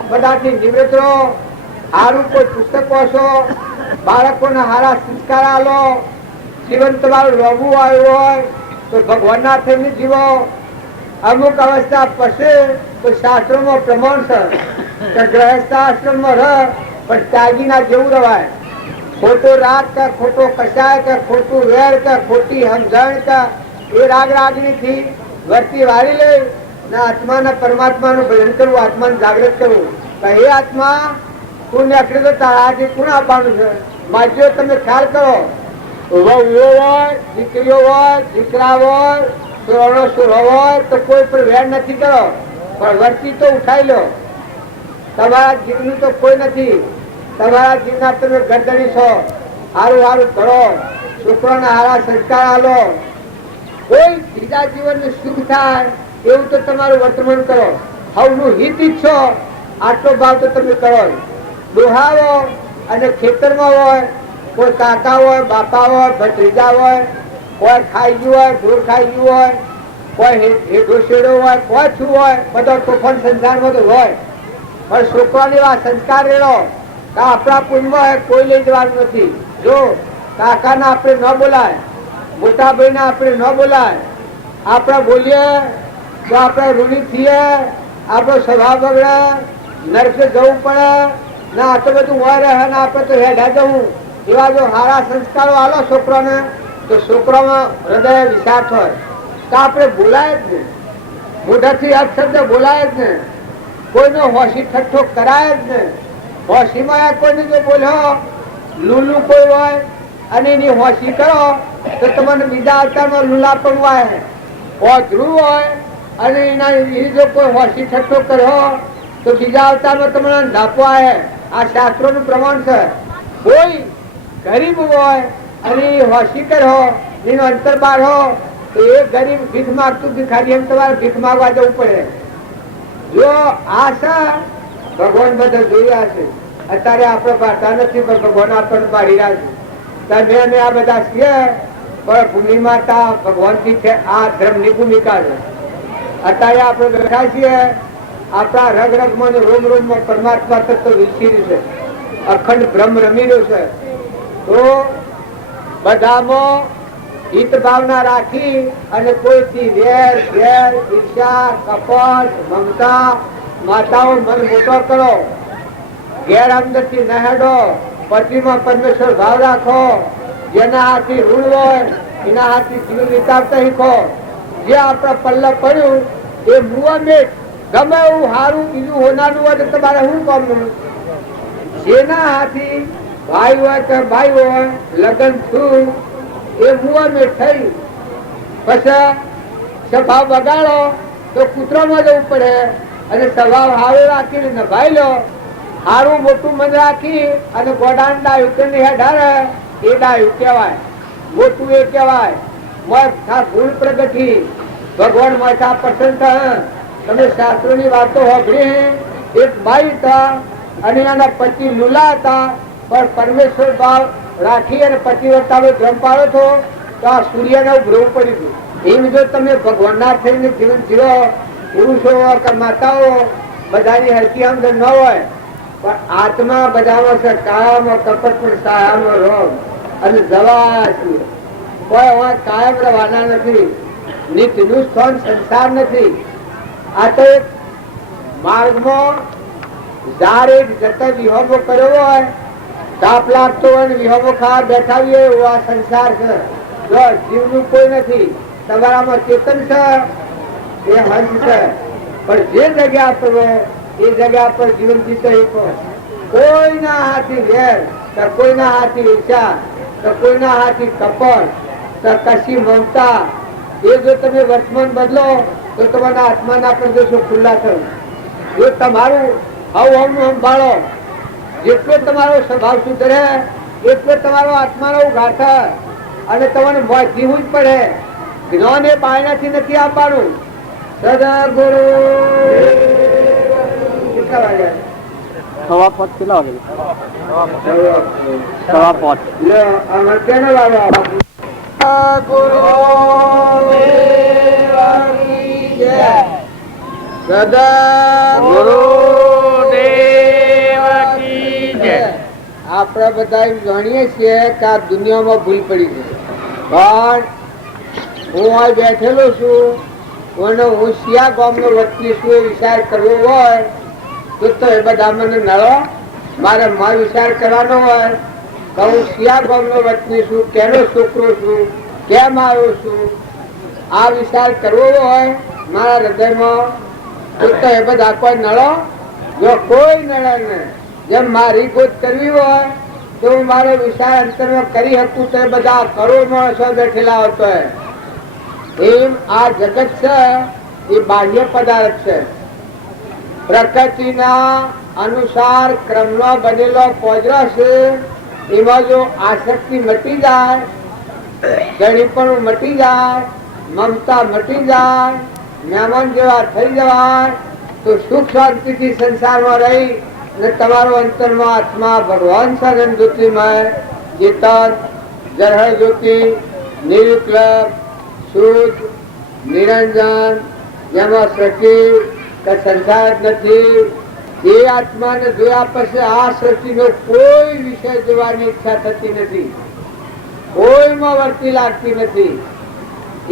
બધાથી નિવૃત્ત રહો, સારું કોઈ પુસ્તક વાંચો, બાળકોને સારા સંસ્કાર આલો, જીવન તમારું રોવું આવ્યું હોય તો ભગવાનના થઈને જીવો. અમુક અવસ્થા પછી તો શાસ્ત્રોમાં પ્રમાણ છે કે ગ્રહસ્થ આશ્રમમાં રહ પણ ત્યાગીના જેવું રવાય. ખોટો રાગ કે ખોટો કસાય કે ખોટું વેર કે ખોટી સમજણ કે એ રાગ રાગણીથી વર્તી વાળી લે ને આત્માના પરમાત્માનું ભજન કરવું, આત્માને જાગૃત કરવું કે હે આત્મા તું નીકળે તો તારાથી કોણ આપવાનું છે. માજ્યો તમે ખ્યાલ કરો, વહુઓ હોય, દીકરીઓ હોય, દીકરા હોય, સુરણો સુરો હોય તો કોઈ પણ વેર નથી કરો પણ વર્તી તો ઉઠાઈ લો. તમારા જીવનું તો કોઈ નથી, તમારા જીવના તમે ગરદણી છો. સારું સારું કરો, છોકરાને સારા સંસ્કાર આલો, કોઈ બીજા જીવનનું સુખ થાય એવું તો તમારું વર્તમાન કરો. હવનું હિત ઈચ્છો આટલો ભાવ તો તમે કરો. ડોહાઓ અને ખેતરમાં હોય કોઈ કાકા હોય, બાપા હોય, ભત્રીજા હોય, કોઈ ખાઈ ગયું હોય, ઢોર ખાઈ ગયું હોય, કોઈ હેઠો શેડો હોય, કોઈ છું હોય, બધો તોફાન સંસારમાં તો હોય પણ છોકરાની વાત સંસ્કાર રેડો કે આપણા પુણ્યમાં હોય કોઈ લઈ જવાનું નથી. જો કાકાને આપણે ન બોલાય, મોટા ભાઈને આપણે ન બોલાય, આપણે બોલીએ તો આપણે ઋણી થઈએ, આપણો સ્વભાવ બગડે, નરકે જવું પડે ને આ તો બધું હોય રહે ને આપણે તો હેઠા જવું. એવા જો સારા સંસ્કારો આલો છોકરાને તો છોકરામાં હૃદય વિશાળ હોય તો આપણે બોલાય જ ને, મોઢાથી અપશબ્દ બોલાય જ ને, કોઈનો હોશી ઠઠ્ઠો કરાય જ ને. હોશીમાં કોઈને જો બોલ્યો લુલું કોઈ હોય અને એની હોશી કરો તો તમને બીજા અવતારમાં લુલા પડવાય. ઓધરું હોય અને એના જો કોઈ હોશી ઠઠ્ઠો કર્યો તો બીજા અવતારમાં તમને ધાપો આવે. આ શાસ્ત્રોનું પ્રમાણ છે. કોઈ ગરીબ હોય અને હોશી કર્યો એનો અંતર બાર હો તો એ ગરીબ ભીખ માગતું ભિખારી એમ તમારે ભીખ માગવા જવું પડે. જો આ છે ભગવાન બધા જોયા છે. અત્યારે આપણે પાડતા નથી પણ ભગવાન આપણને પાડી રહ્યા છે. તમે આ બધા છીએ પણ ભૂમિ માતા ભગવાનથી છે. આ ધર્મની ભૂમિકા છે. અત્યારે આપણે બેઠા છીએ, આપણા રગ રગમાં રોમ રોમમાં પરમાત્મા તત્વ વિકસી રહ્યું છે, અખંડ બ્રહ્મ રમી રહ્યું છે. તો બધામાં હિત ભાવના રાખી અને કોઈથી વેર ઝેર ઈર્ષા કપટ મમતા માતાઓ મન મોટો કરો ગેર અંદરથી ન હેડો, પતિમાં પરમેશ્વર ભાવ રાખો, જેના હાથથી ઋણ હોય એના હાથથી જીવન વિતાવતા શીખો. જે આપણા પલ્લે પડ્યું એ મુવા મેટ, ગમે એવું સારું બીજું હોનારું હોય તો તમારે શું કામનું? જેના હાથી ભાઈ હોય કે ભાઈ હોય લગ્ન થયું એ મુવા મેટ થઈ, પછી સ્વભાવ બગાડો તો કૂતરામાં જવું પડે, અને સ્વભાવ સારો રાખીને નભાઈ લો, સારું મોટું મન રાખી અને ગોડાન ડાયું કે હેડારે એ ડાયું કહેવાય, મોટું એ કહેવાય. ભૂલ પ્રગટી ભગવાન મોટા પ્રસન્ન થયા. તમે શાસ્ત્રોની વાતો સાંભળી. એક બાઈ હતા અને એના પતિ લુલા હતા, પણ પરમેશ્વર ભાવ રાખી અને પતિવ્રતાનો ધ્રમ પાડો છો તો આ સૂર્યને ઉભરવું પડ્યું. એમ જો તમે ભગવાનના થઈને જીવન જીવો, પુરુષો કે માતાઓ બધાની હરકી અંદર ન હોય, પણ આત્મા બધામાં છે કામ કપટ પણ સાયાનો રોગ અને દવા છે. કોઈ કાયમ રહેવાના નથી. નીતિનું સ્થાન સંસાર નથી. આ તો એક માર્ગમાં ઝાડ એક જતા વિહોમો કર્યો હોય, તાપ લાગતો હોય ને વિહોમો ખાવા બેઠા હોય એવો આ સંસાર છે. જો જીવનું કોઈ નથી, તમારામાં ચેતન છે એ હંસ છે, પણ જે જગ્યા પર એ જગ્યા પર જીવન જીતો કોઈના હાથી વેર, કોઈના હાથી ઈચ્છા, કોઈના હાથી કપટ, કશી મમતા, એ જો તમે વર્તમાન બદલો તો તમારા આત્માના પ્રદેશો ખુલ્લા થશે. જો તમારું હવનું સંભાળો, જેટલો તમારો સ્વભાવ સુધરે એટલો તમારો આત્માનો ઉઘાડ થાય, અને તમને જીવવું જ પડે. જ્ઞાન એ બાયણાથી નથી આપવાનું. સદગુરુ કેટલા વાગ્યા? 5:15 કેટલા વાગે? 5:15. લે આમાં કેનો લાવો? ગુરુ આપણે બધા જાણીએ છીએ કે આ દુનિયામાં ભૂલ પડી છે, પણ હું આ બેઠેલો છું અને હું શિયા ગામનો વતની છું એ વિચાર કરવો હોય તો એ બધા મને નળો. મારે વિચાર કરવાનો હોય તો હું શિયા ગામનો વતની છું, કેનો છોકરો છું, કેમ આવ્યો છું, આ વિચાર કરવો હોય મારા હૃદયમાં તો એ બધા કોઈ નળો. જો કોઈ નળે ને, જેમ મારી ગોત કરવી હોય તો હું મારો વિચાર અંતરમાં કરી શકું તો એ બધા કરોડ માણસો બેઠેલા હતો. એમ આ જગત છે એ બાહ્ય પદાર્થ છે. પ્રકૃતિના અનુસાર ક્રમનો બનેલો પોજરો છે. એમાં જો આસક્તિ મટી જાય, ગણીપણું મટી જાય, મમતા મટી જાય, મહેમાન જેવા થઈ જવાય તો સુખ શાંતિથી સંસારમાં રહી અને તમારો અંતરમાં આત્મા ભગવાન સનન જ્યોતિમય ચેતન જરહળ જ્યોતિ નિરુક્લબ શુદ્ધ નિરંજન, જેમાં સૃષ્ટિ કે સંસાર નથી, એ આત્માને જોયા પછી આ સૃષ્ટિનો કોઈ વિષય જોવાની ઈચ્છા થતી નથી, કોઈમાં વર્તી લાગતી નથી.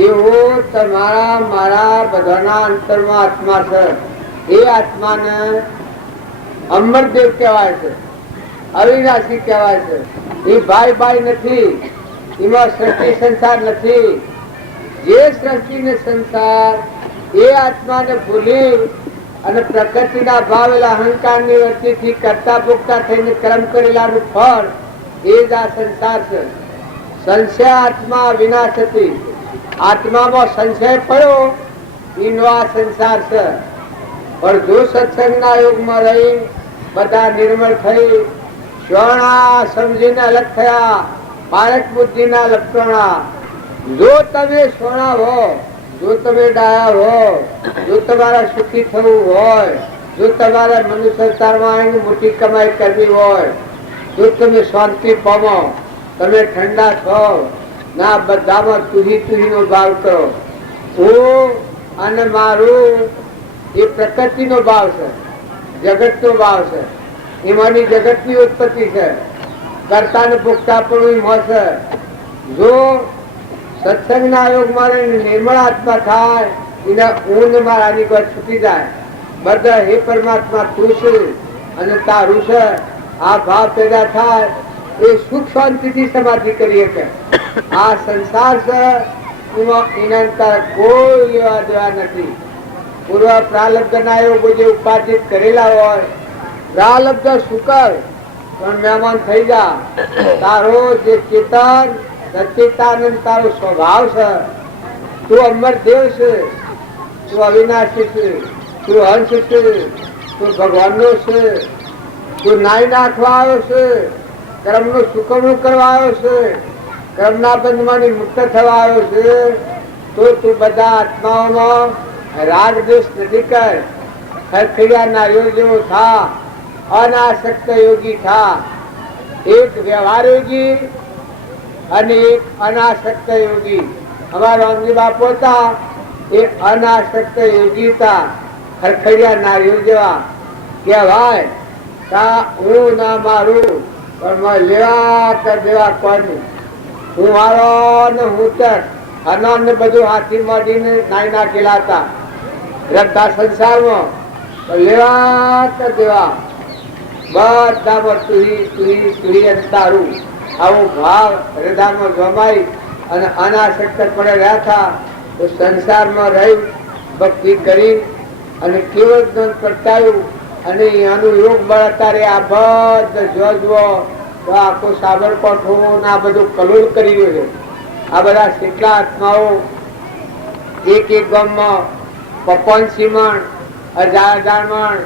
એવો તમારા મારા બધાના અંતરમાં આત્મા છે. એ આત્માને અમરદેવ કહેવાય છે, અવિનાશી કહેવાય છે. એ ભાઈ નથી, એમાં સૃષ્ટિ સંસાર નથી. જે સૃષ્ટિ ને સંસાર એ આત્માને ભૂલી અને પ્રકૃતિના ભાવેલા અહંકારની વચ્ચેથી કરતા ભોગતા થઈને કર્મ કરેલાનું ફળ એ જ આ સંસાર છે. સંશય આત્મા વિનાશ હતી. આત્મામાં સંશય પડ્યો એનો આ સંસાર છે. પણ જો સત્સંગના યોગમાં રહી બધા નિર્મળ થઈ શ્રવણા સમજીને અલગ થયા, બાળક બુદ્ધિના લક્ષણા. જો તમે શ્રવણા હો, જો તમે ડાયા હો, જો તમારા સુખી થવું હોય, જો તમારા મનુષ્ય અવતારમાં મોટી કમાઈ કરવી હોય, જો તમે શાંતિ પામો, તમે ઠંડા છો ના, બધામાં તુહી નો ભાવ કરો. હું અને મારું એ પ્રકૃતિનો ભાવ છે, જગતનો ભાવ છે. એમાંની જગતની ઉત્પત્તિ છે, કરતા ને ભોગતા પણ છે. જો સત્સંગના યોગમાં નિર્મળ આત્મા થાય, એના ઊંઘ મારાની કોઈ છૂટી જાય. બધા હે પરમાત્મા તું છું, અને તારું છે આ ભાવ પેદા થાય એ સુખ શાંતિથી સમાધિ કરી શકે. આ સંસાર છે એના તારે કોઈ લેવા દેવા નથી. પૂર્વ પ્રાલબ્ધ ના યોગો જે ઉપાર્જિત કરેલા હોય, પ્રાલબ્ધ શુકર પણ મહેમાન થઈ જા. તારો જે ચેતન સચેતાનંદ તારો સ્વભાવ છે, તું અમર દેવ છે, તું અવિનાશી છે, તું હંસ છે, તું ભગવાનનો છે, તું નાઈ નાખવા આવ્યો છે, કર્મનું સુકવણું કરવા આવ્યો છે, કર્મના બંધમાંથી મુક્ત થવા આવ્યો છે. તો તું બધા આત્માઓમાં રાગ દ્વેષ નથી કર. ખરખરિયા નારીઓ જેવો થા, અનાસક્ત યોગી થા. એક વ્યવહાર યોગી અને એક અનાસક્ત યોગી. અમારા રામજી બાપુ હતા એ અનાસક્ત યોગી હતા, ખરખરિયા નારીઓ જેવા. કહેવાય તા હું ના મારું પણ લેવા કર દેવા કોનું. હું મારો ને હું તર અનાન ને બધું હાથી માંડીને નાઈ નાખેલા હતા રદ્દા સંસારમાં. લેવા કર દેવા બધામાં તુહી તુહી તુહી અને તારું આવો ભાવ હૃદયમાં જમાઈ અને અનાસક્ત પડે રહ્યા હતા. તો સંસારમાં રહી ભક્તિ કરી અને કેવળ જ્ઞાન પ્રગટાયું અને એનું યોગ બળ અત્યારે આ બધા જુઓ તો આખો સાબરકોઠો ને આ બધું કલોલ કરી રહ્યો છે. આ બધા કેટલા આત્માઓ એક એક ગામમાં 55 મણ 1000 મણ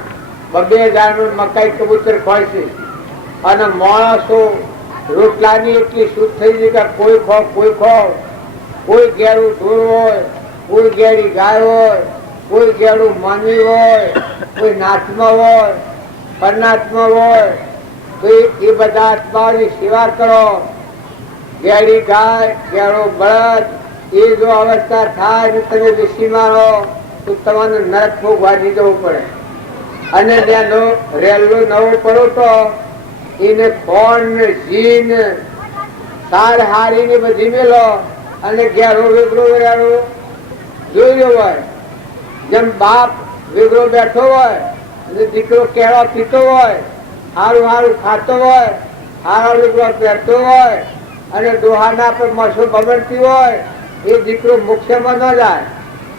2000 મણ મકાઈ કબૂતર ખોય છે. અને માણસો રોટલાની એટલી શુદ્ધ થઈ ગઈ કે કોઈ ખો કોઈ ખો. કોઈ ઘેરું ઢોર હોય, કોઈ ઘેરી ગાય હોય, કોઈ ઘેરું માનવી હોય, કોઈ નાચમાં હોય, પરનાત્મા હોય. તો એ બધા આત્માઓની સેવા કરો. ઘેરી ગાય ઘેરો બળદ એ જો અવસ્થા થાય તમે વિસી મારો તો તમારે નરક ભોગવાથી જવું પડે. અને ત્યાં રેલવે નવો પડો તો એને ફોન ને જી ને સાર હારી ને બધી મેલો અને ઘેરો વેગરો વેરારો જોઈ રહ્યો હોય. જેમ બાપ વેગરો બેઠો હોય અને દીકરો કેળા પીતો હોય, સારું સારું ખાતો હોય, સારા વેગરો પહેરતો હોય અને દોહાના પર મસો બગડતી હોય, એ દીકરો મોક્ષમાં ન જાય,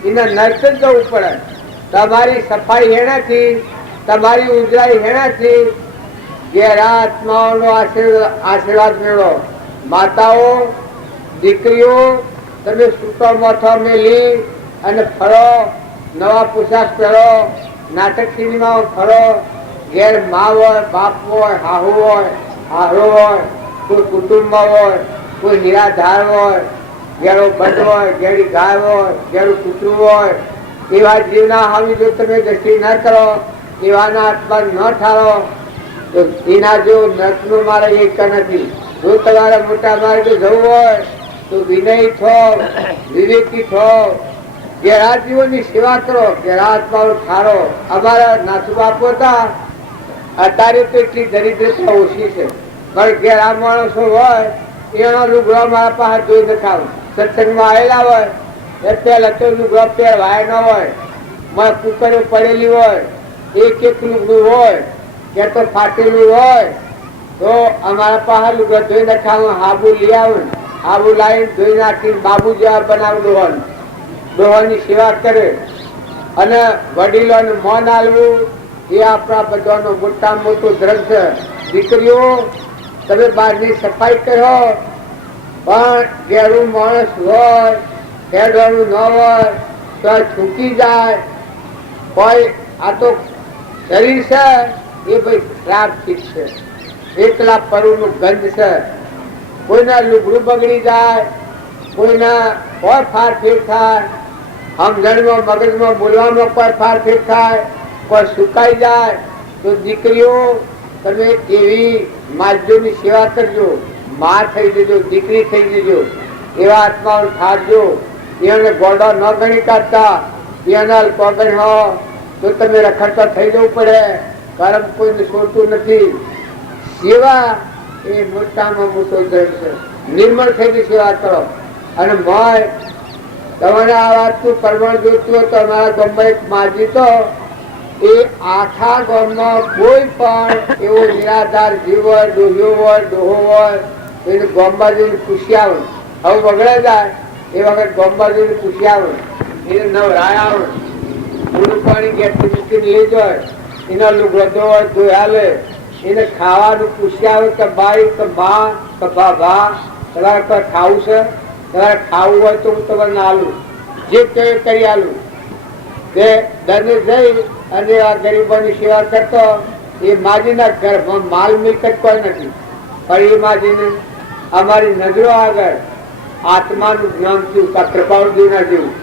એને નર્ક જ જવું પડે. તમારી સફાઈ હેણાથી, તમારી ઉજરાઈ હેણાથી ઘેરા આત્માઓનો આશીર્વાદ મેળવો. માતાઓ દીકરીઓ તમે સૂતો માથો મેલી અને ફરો, નવા પોશાક પહેરો, નાટક સિનેમાઓ ફરો. ઘેર મા હોય, બાપ હોય, હાહુ હોય, હારો હોય, કોઈ કુટુંબમાં હોય, કોઈ નિરાધાર હોય, ઘેરો બંધ હોય, ઘેરી ગાય હોય, ઘેરું કૂતરું હોય. એવા જીવના હાવી જો તમે દ્રષ્ટિ ન કરો, એવાના આત્મા ન ઠારો તો એના જો નર્કનો મારે એક નથી. જો તમારે મોટા માર્ગે જવું હોય તો વિનય થો, વિવેકી થો, ઘેરા જીવોની સેવા કરો, ઘેરા આત્માઓ ઠારો. અમારા નાથુ બાપુ હતા અત્યારે તો એટલી દરિદ્રતા ઓછી છે, પણ ઘેરા માણસો હોય એનો લુગડો મારા પાસે જોઈ નખાવું. સત્સંગમાં આવેલા હોય એ પહેલા તો લુગડો પહેરવાય ન હોય, મારે કુકરો પડેલી હોય, એક એક લુગડું હોય કે તો ફાટેલું હોય તો અમારા પાસે લુગડો ધોઈ નખાવું. હાબુ લઈ આવું, હાબુ લાવીને ધોઈ નાખીને બાબુ જેવા બનાવું. ડોહન ડોહાની સેવા કરે અને વડીલોને મોન આલવું એ આપણા બધાનો મોટા મોટું ધર્મ છે. દીકરીઓ તમે બહારની સફાઈ કરો, પણ ઘેરું માણસ હોય, ખેડવાનું ન હોય તો છૂટી જાય. કોઈ આ તો શરીર છે એ ભાઈ ખરાબ ચીજ છે, એકલા પરુનું ગંધ છે. કોઈના લુગડું બગડી જાય, કોઈના કોઈ ફારફેર થાય, સમજણમાં મગજમાં બોલવામાં કોઈ ફારફેર થાય, કોઈ સુકાઈ જાય. તો દીકરીઓ તમે એવી માજ્યોની સેવા કરજો, માં થઈ જજો, દીકરી થઈ જજો. એવા આત્માઓ ઠારજો. એને ગોડો ન ગણી કાઢતા, એના પગણ હો તો તમે રખડતા થઈ જવું પડે. કર્મ કોઈને છોડતું નથી. સેવા એ મોટામાં મોટો ધર્મ છે. નિર્મળ થઈને સેવા કરો. અને મોય તમારે આ વાતનું પ્રમાણ જોઈતું હોય તો અમારા ગામમાં એક માજી તો એ આખા ગામમાં કોઈ પણ એવો નિરાધાર જીવ હોય, ડોહ્યો હોય, ડોહો હોય, એને ગામ બાજુને પૂછી આવે. હવે વગડે જાય એ વખત ગામ બાજુને પૂછી આવે, એને નવરાય આવે, પૂરું પાણી ગેસથી મૂકીને લઈ જાય, એના લુગડો હોય તો હાલે, એને ખાવાનું પૂછી આવે કે બાઈ કે બા કે ભા તમારે પર ખાવું છે, તમારે ખાવું હોય તો હું તમને આલું, જે કહે કરી આલું. તે દરને જઈ અને આ ગરીબોની સેવા કરતો. એ માજીના ઘરમાં માલ મિલકત કોઈ નથી, પણ એ માજીને અમારી નજરો આગળ આત્માનું જ્ઞાન થયું, કૃપાળુજીના જેવું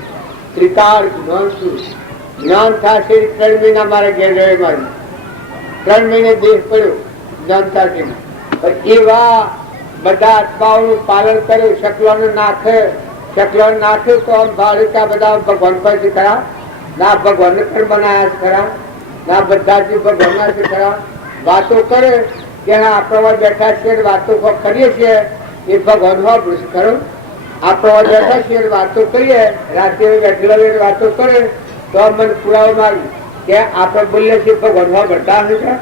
ત્રિકાળ જ્ઞાન થયું. જ્ઞાન થશે 3 મહિના મારા ઘેર રહે, મારી 3 મહિને દેહ પડ્યો જ્ઞાન થશે. એવા બધા આત્માઓનું પાલન કર્યું. શકલોને નાખે, શકલોને નાખે તો આમ ભાડુકા બધા ભગવાન પરથી ખરા ના, ભગવાનને પણ બનાયા છે ખરા ના, બધા જ ભગવાનના છે ખરા. વાતો કરે કે આપણે બેઠા છીએ વાતો કરીએ છીએ, એ ભગવાન વાપરું ખરું. આપણે બેઠા છીએ વાતો કરીએ, રાતે બેઠેલા વાતો કરે તો મને પુરાવો મારું કે આપણે બોલીએ છીએ ભગવાન વાપરતા હશે,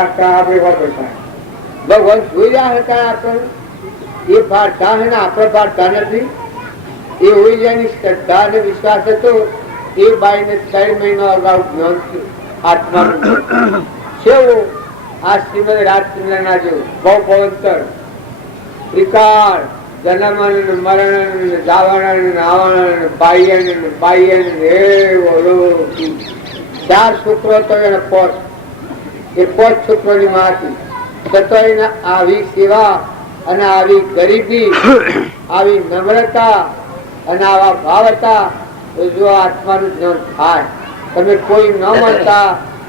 આપણે વાપરતા ભગવાન જોઈ રહ્યા હતા. આપણે એ ભારતા હે ને આપણે ભારતા નથી. એ હોય જેની શ્રદ્ધા અને વિશ્વાસ હતો એ બાઈને 3 મહિના અગાઉ જ્ઞાન થયું આત્માનું. છેવું આ શ્રીમદ રાજચંદ્રના જેવું બહુ ભવંતર ત્રિકાળ જન્મ મરણ જાવણ આવણ બાહ્ય બાહ્ય 4 છોકરો તો એને 5 છોકરોની માં હતી. છતાં એને આવી સેવા અને આવી ગરીબી, આવી નમ્રતા અને આવા ભાવ હતા. જો આત્માનું જ્ઞાન થાય, તમે કોઈ ન માનતા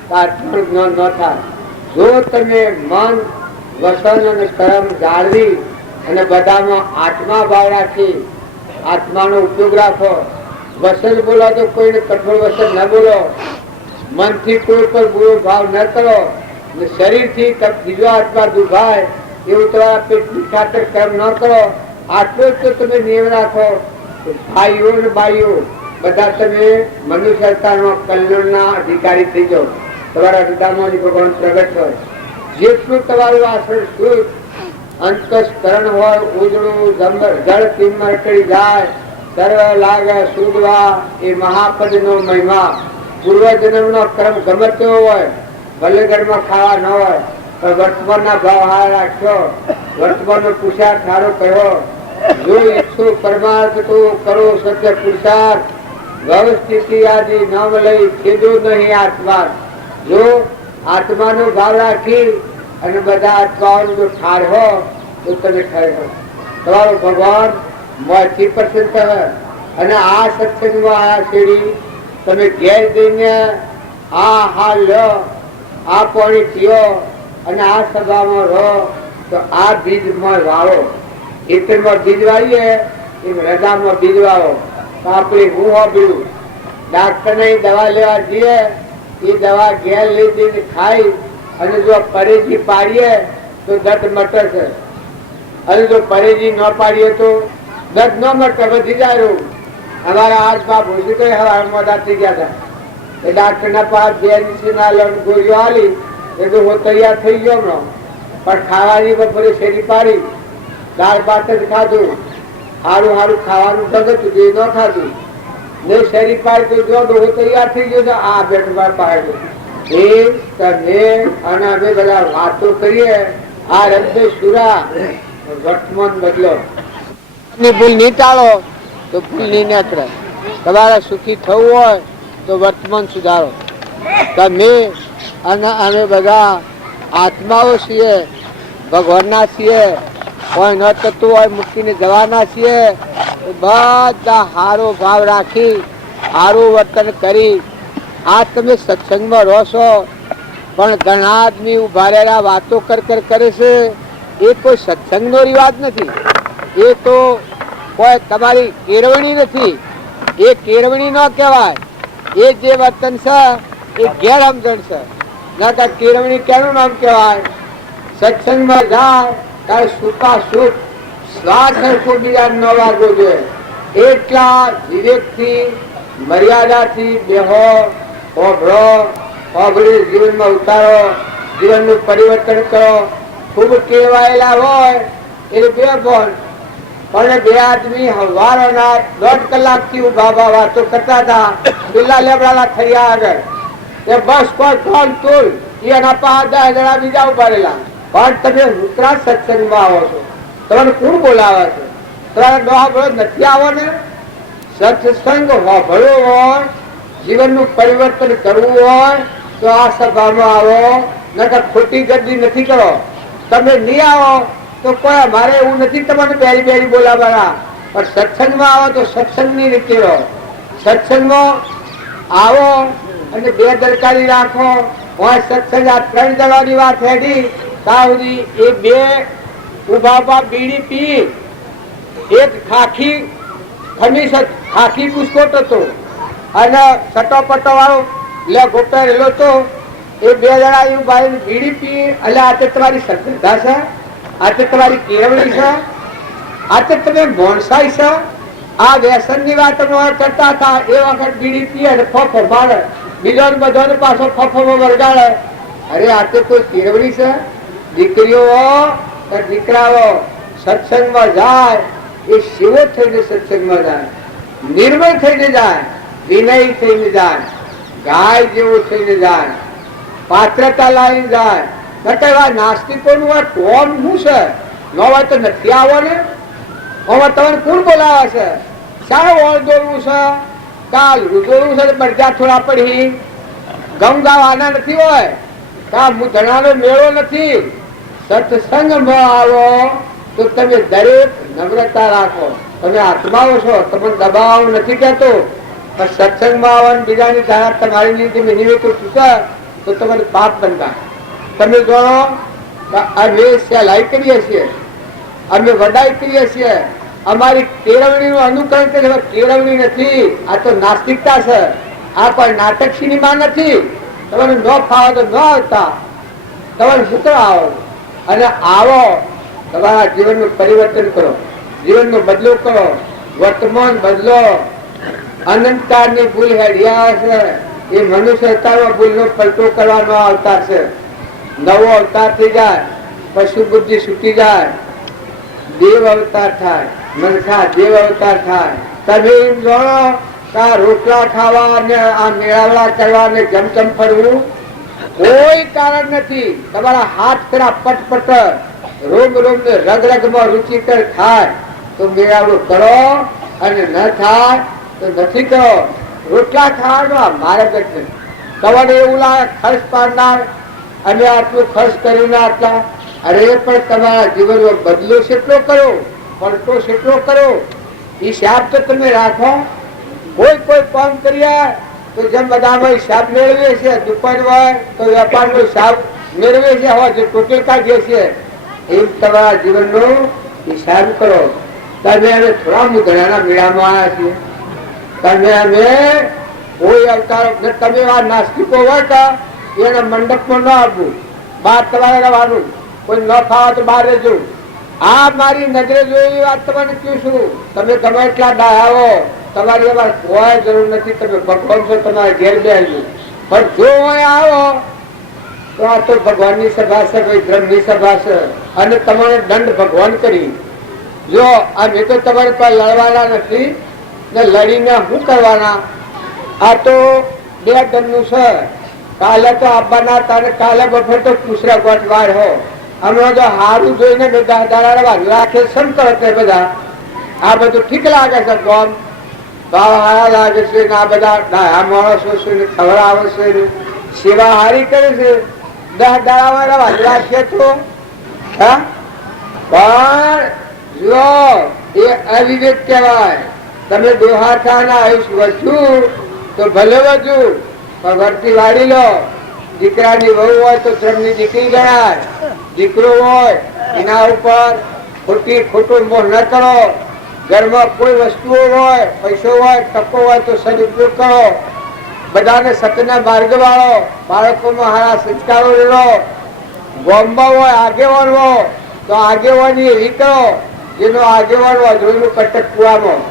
તો આત્માનું જ્ઞાન ન થાય. જો તમે મન વસન અને કર્મ જાળવી અને બધામાં આત્મા ભાવ રાખી આત્માનો ઉપયોગ રાખો. વસન બોલો તો કોઈને કઠોળ વસન ન બોલો, મનથી કોઈ પર બુરો ભાવ ન કરો, શરીરથી બીજો આત્મા દુભાય એવું તમારા પેટની ખાતર કર્મ ન કરો. આટલું જ તો તમે નિયમ રાખો. ભાઈઓ ને બાઈઓ બધા તમે મનુષ્ય અવતારમાં કલ્યાણના અધિકારી થઈ જાઓ. તમારા હૃદયમાં ભગવાન પ્રગટ હોય. જેટલું તમારું આસન શુદ્ધ અંતસ્કરણ હોય, ઉજળું જળ કિંમર કરી જાય, સર્વ લાગે શુદ્ધવા. એ મહાપદનો મહિમા પૂર્વજન્મનો ક્રમ ગમે તેવો હોય, ભલે ઘરમાં ખાવા ન હોય પણ વર્તમાનના ભાવ હાર રાખ્યો, વર્તમાનનો પુરુષાર્થ સારો કર્યો. જો ઈચ્છો પરમાર્થ તો કરો સત્ય પુરુષાર્થ, વ્યવસ્થિતિ આદિ નામ લઈ ખેદો નહીં આત્મા. જો આત્માનો ભાવ રાખી અને બધા આત્માઓનો જો ઠાર હો તો તમે ઠાર હો. તમારો ભગવાન મોથી પ્રસન્ન થશે. અને આ સત્સંગમાં આ શેરી તમે ઘેર જઈને આ હાલ લો, આ પાણી પીઓ અને આ સભામાં રહો તો આ બીજમાં વાળો. ખેતરમાં બીજ વાળીએ એમ રજામાં બીજ વાળો. તો આપણે હું વાપર્યું ડાક્ટર ની દવા લેવા જઈએ, એ દવા ઘેર લઈ જઈને ખાઈ અને જો પરેજી પાડીએ તો દર્દ મટે છે, અને જો પરેજી ન પાડીએ તો દર્દ ન મટે, વધી જાય. અમારા હાથ બાપ ભૂસી ગઈ હવા મોડા થઈ ગયા હતા. એ ડાક્ટર ના પાસ 2 દિવસના ગોળીઓ આલી એટલે હું તૈયાર થઈ ગયો હમણાં. પણ ખાવાની બપોરે શેરી પાડી, દાળ ભાત જ ખાધું, સારું સારું ખાવાનું ગમતું એ ન ખાધું ને શેરી પાડી તો જો હું તૈયાર થઈ ગયો છે. આ બેઠ બાર પાડે એ તમે અને અમે બધા વાતો કરીએ. આ રંગે સુરા વર્તમાન બદલો. ભૂલ નહીં ટાળો તો ભૂલ નહીં નીકળે. તમારે સુખી થવું હોય તો વર્તમાન સુધારો. તમે અને અમે બધા આત્માઓ છીએ, ભગવાનના છીએ. કોઈ ન થતું હોય મૂકીને જવાના છીએ. બધા સારો ભાવ રાખી સારું વર્તન કરી આ તમે સત્સંગમાં રહો છો. પણ ઘણા આદમી ઉભા રહેલા વાતો કરે છે. એ કોઈ સત્સંગનો રિવાજ નથી, એ તો કોઈ તમારી કેળવણી નથી. એ કેળવણી ન કહેવાય. એ જે વર્તન છે એ ગેરસમજણ છે. ના કે કેળવણી કેનું નામ કહેવાય? સત્સંગમાં જાય ત્યારે સુખા સુખ શ્વાસ કોઈ બીજા ન વાગવો જોઈએ. એટલા વિવેકથી મર્યાદાથી બેહો, ઓભરો સાંભળી જીવનમાં ઉતારો, જીવનનું પરિવર્તન કરો. ખૂબ ટેવાયેલા હોય એટલે બે ફોન, પણ બે આદમી હવારના 1.5 કલાકથી ઉભા વાતો કરતા હતા. પેલા લેબડાલા થયા આગળ એ બસ કોઈ ફોન તુલ એના 5-10 જણા બીજા ઉભા રહેલા. પણ તમે ઉતરા સત્સંગમાં આવો છો, તમને કોણ બોલાવે છે? તમારે ડોહાભળો નથી આવો ને. સત્સંગ હોભળવો હોય, જીવનનું પરિવર્તન કરવું હોય તો આ સભામાં આવો, નકર ખોટી ગદ્દી નથી કરો. તમે નહીં આવો તો કોઈ અમારે એવું નથી તમને બેરી બેરી બોલાવવાના, પણ સત્સંગમાં આવો તો સત્સંગની રીતે રહો. સત્સંગમાં આવો અને બેદરકારી રાખો. હોય સત્સંગ આ 3 દવાની વાત હેડી ત્યાં સુધી એ બે ઉભા બીડી પી, એક ખાખી ખમીસ ખાખી બુસ્કોટ હતો અને સટોપટો વાળો લેઘો પહેરેલો હતો. એ બે જણા એવું ભાઈ બીડી પી, એટલે આ તો તમારી શ્રદ્ધા છે, આ તો તમારી કેળવણી છે, આ તો તમે મોણસાઈ છે. આ વ્યસન ની વાત કરતા હતા એ વખત બીડી પી અને ફફો મારે, બીજો બધો પાછો ફફો વરગાડે. અરે આ તો કોઈ કેળવણી છે? દીકરીઓ દીકરાઓ સત્સંગમાં જાય એ શિવો થઈને સત્સંગમાં જાય, નિર્મળ થઈને જાય, વિનય થઈને જાય, ગાય જેવું થઈને જાય, પાત્રતા લાવીને જાય. નકર નાસ્તિકોનું આ ટોન શું છે? ન હોય તો નથી આવો ને. હવે તમને કોણ બોલાવે છે? શાને ઓળ દોરવું છે? કાલ દોરવું છે બરજા થોડા પડી ગમ ગાવાના નથી હોય, કા ધણાનો મેળો નથી. સત્સંગમાં આવો તો તમે દરેક નમ્રતા રાખો. તમે આત્માઓ છો, તમને દબાવ નથી કહેતો, પણ સત્સંગમાં આવવાનું બીજાની ધારા તમારી નીતિ નિવેદ ચૂકે તો તમારે પાપ બનતા. તમે જાણો અમે સહેલાઈ કરીએ છીએ, અમે વડાઈ કરીએ છીએ, અમારી કેળવણીનું અનુકરણ કરીએ. કેળવણી નથી, આ તો નાસ્તિકતા છે. આ કોઈ નાટક સિનેમા નથી. તમારે ન ફાવે તો ન આવતા, તમારે સૂત્ર આવો અને આવો. તમારા જીવનનું પરિવર્તન કરો, જીવનનો બદલો કરો, વર્તમાન બદલો. અનંતકાળની ભૂલ હેડિયા છે એ મનુષ્ય અવતારમાં ભૂલનો પલટો કરવાનો અવતાર છે. નવો અવતાર થઈ જાય, પશુ બુદ્ધિ છૂટી જાય, દેવ અવતાર થાય, મનખા દેવ અવતાર થાય. તમે એમ જાણો કે આ રોટલા ખાવા અને આ મેળાવડા કરવા અને જમચમ ફરવું કોઈ કારણ નથી. તમારા હાથ ખરા પટપટ રોમ રોમ ને રગ રગમાં રુચિકર થાય તો મેળાવડું કરો, અને ન થાય તો નથી કરો. રોટલા ખાવાનો માર્ગ જ નથી. તમારે એવું લાગે ખર્ચ પાડનાર અને આટલું ખર્ચ કર્યું ને આટલા, અરે પણ તમારા જીવનનો બદલો કેટલો કરો, પલટો કેટલો કરો, હિસાબ તો તમે રાખો. કોઈ કામ કર્યા તો જેમ બધામાં હિસાબ મેળવે છે, દુકાન હોય તો વેપારનો હિસાબ મેળવે છે, હોય જે ટોટલ કાઢીએ છીએ એમ તમારા જીવનનો હિસાબ કરો. તમે અમે થોડા મુદ્રાના મેળામાં આવ્યા છીએ. તમે અમે કોઈ અવતાર તમે આ નાસ્તિકો હોય તો એના મંડપમાં ન આવવું, બહાર તમારે રહેવાનું. કોઈ ન ખાવા તો બહાર રહેજો. આ મારી નજરે જોઈ વાત તમને કહું છું. તમે ગમે એટલા ડાહ્યાઓ, તમારી અમારે કોઈ જરૂર નથી. તમે ભગવાન છો, તમારે ઘેર બેસજો. પણ જો હોય આવો તો આ તો ભગવાનની સભા છે, કોઈ ધર્મની સભા છે, અને તમારે દંડ ભગવાન કરી. જો અમે તો તમારે કોઈ લડવાના નથી ને લડીને શું કરવાના. આ તો 2 દંડનું છે. કાલે તો આપવાના તારે કાલે બફર તો પૂછરા ગોઠવાર હો. અમે તો સારું જોઈને બધા દાડા રાખે સંકર છે બધા. આ બધું ઠીક લાગે છે, કોમ ભાવ હારા લાગે છે ને આ બધા ડાયા માણસો છે ને ખવડાવે છે ને સેવા હારી કરે છે. 10 દાડામાં રાખીએ તો પણ જો એ અવિવેક કહેવાય. તમે દોહાઠાના આયુષ વધ્યું તો ભલે વધ્યું, પણ વર્તી વાળી લો. દીકરાની વહુ હોય તો શ્રમની દીકરી ગણાય, દીકરો હોય એના ઉપર ખોટું મોહ ન કરો. ઘરમાં કોઈ વસ્તુઓ હોય, પૈસો હોય, તકો હોય તો સદુપયોગ કરો. બધાને સત્યના માર્ગ વાળો, બાળકોમાં સારા સંસ્કારો લેલો. ગામમાં હોય આગેવાન હોય તો આગેવાની એવી કરો જેનો આગેવાન હોય જોયેલું કટક કુવામાં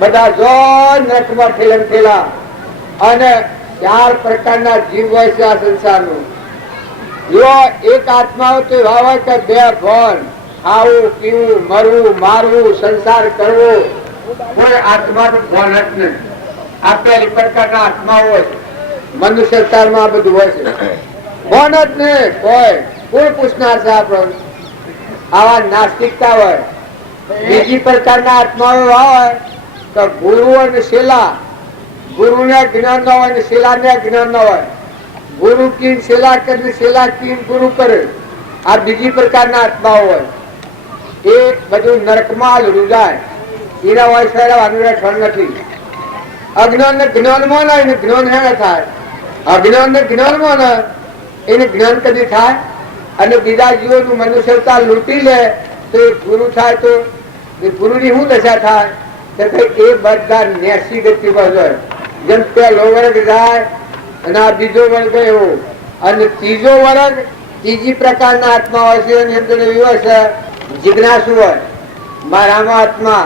બધા જો નરકમાં ઠેલમ ઠેલા. અને ચાર પ્રકારના જીવ હોય છે આ સંસારનું. જો એક આત્મા હોય તો એવા હોય કે બે ભણ, ખાવું પીવું, મરવું મારવું, સંસાર કરવો, કોઈ આત્માનું ભણ જ નહીં. આ પહેલી પ્રકારના આત્મા હોય છે. મનુષ્ય અવતારમાં આ બધું હોય છે. ભણ જ નહીં, કોઈ પૂછનાર છે આપણને. આવા નાસ્તિકતા હોય. બીજી પ્રકારના આત્માઓ એવા હોય તો ગુરુ અને શેલા. ગુરુને જ્ઞાન ન હોય ને શેલાને જ્ઞાન ન હોય. ગુરુ કી શેલા કરે, શેલા કી ગુરુ કરે. આ બીજી પ્રકારના આત્માઓ હોય. એ બધું નરકમાં રૂજાય. એના હોય સહેરાવાનું રહેવાનું નથી. અજ્ઞાન ને જ્ઞાનમાં ના એને જ્ઞાન હેને થાય. અજ્ઞાન ને જ્ઞાનમાં ના એને જ્ઞાન કદી થાય. અને બીજા જીવોનું મનુષ્ય અવતાર લૂંટી લે તો એ ગુરુ થાય તો એ ગુરુની શું દશા થાય? એ બધા નેસી ગતિમાં જાય. જેમ પહેલો વર્ગ જાય અને આ બીજો વર્ગ એવો. અને ત્રીજો વર્ગ ત્રીજી પ્રકારના આત્મા હોય છે. એની અંદર એવી હોય છે જિજ્ઞાસુ હોય. મારામાં આત્મા,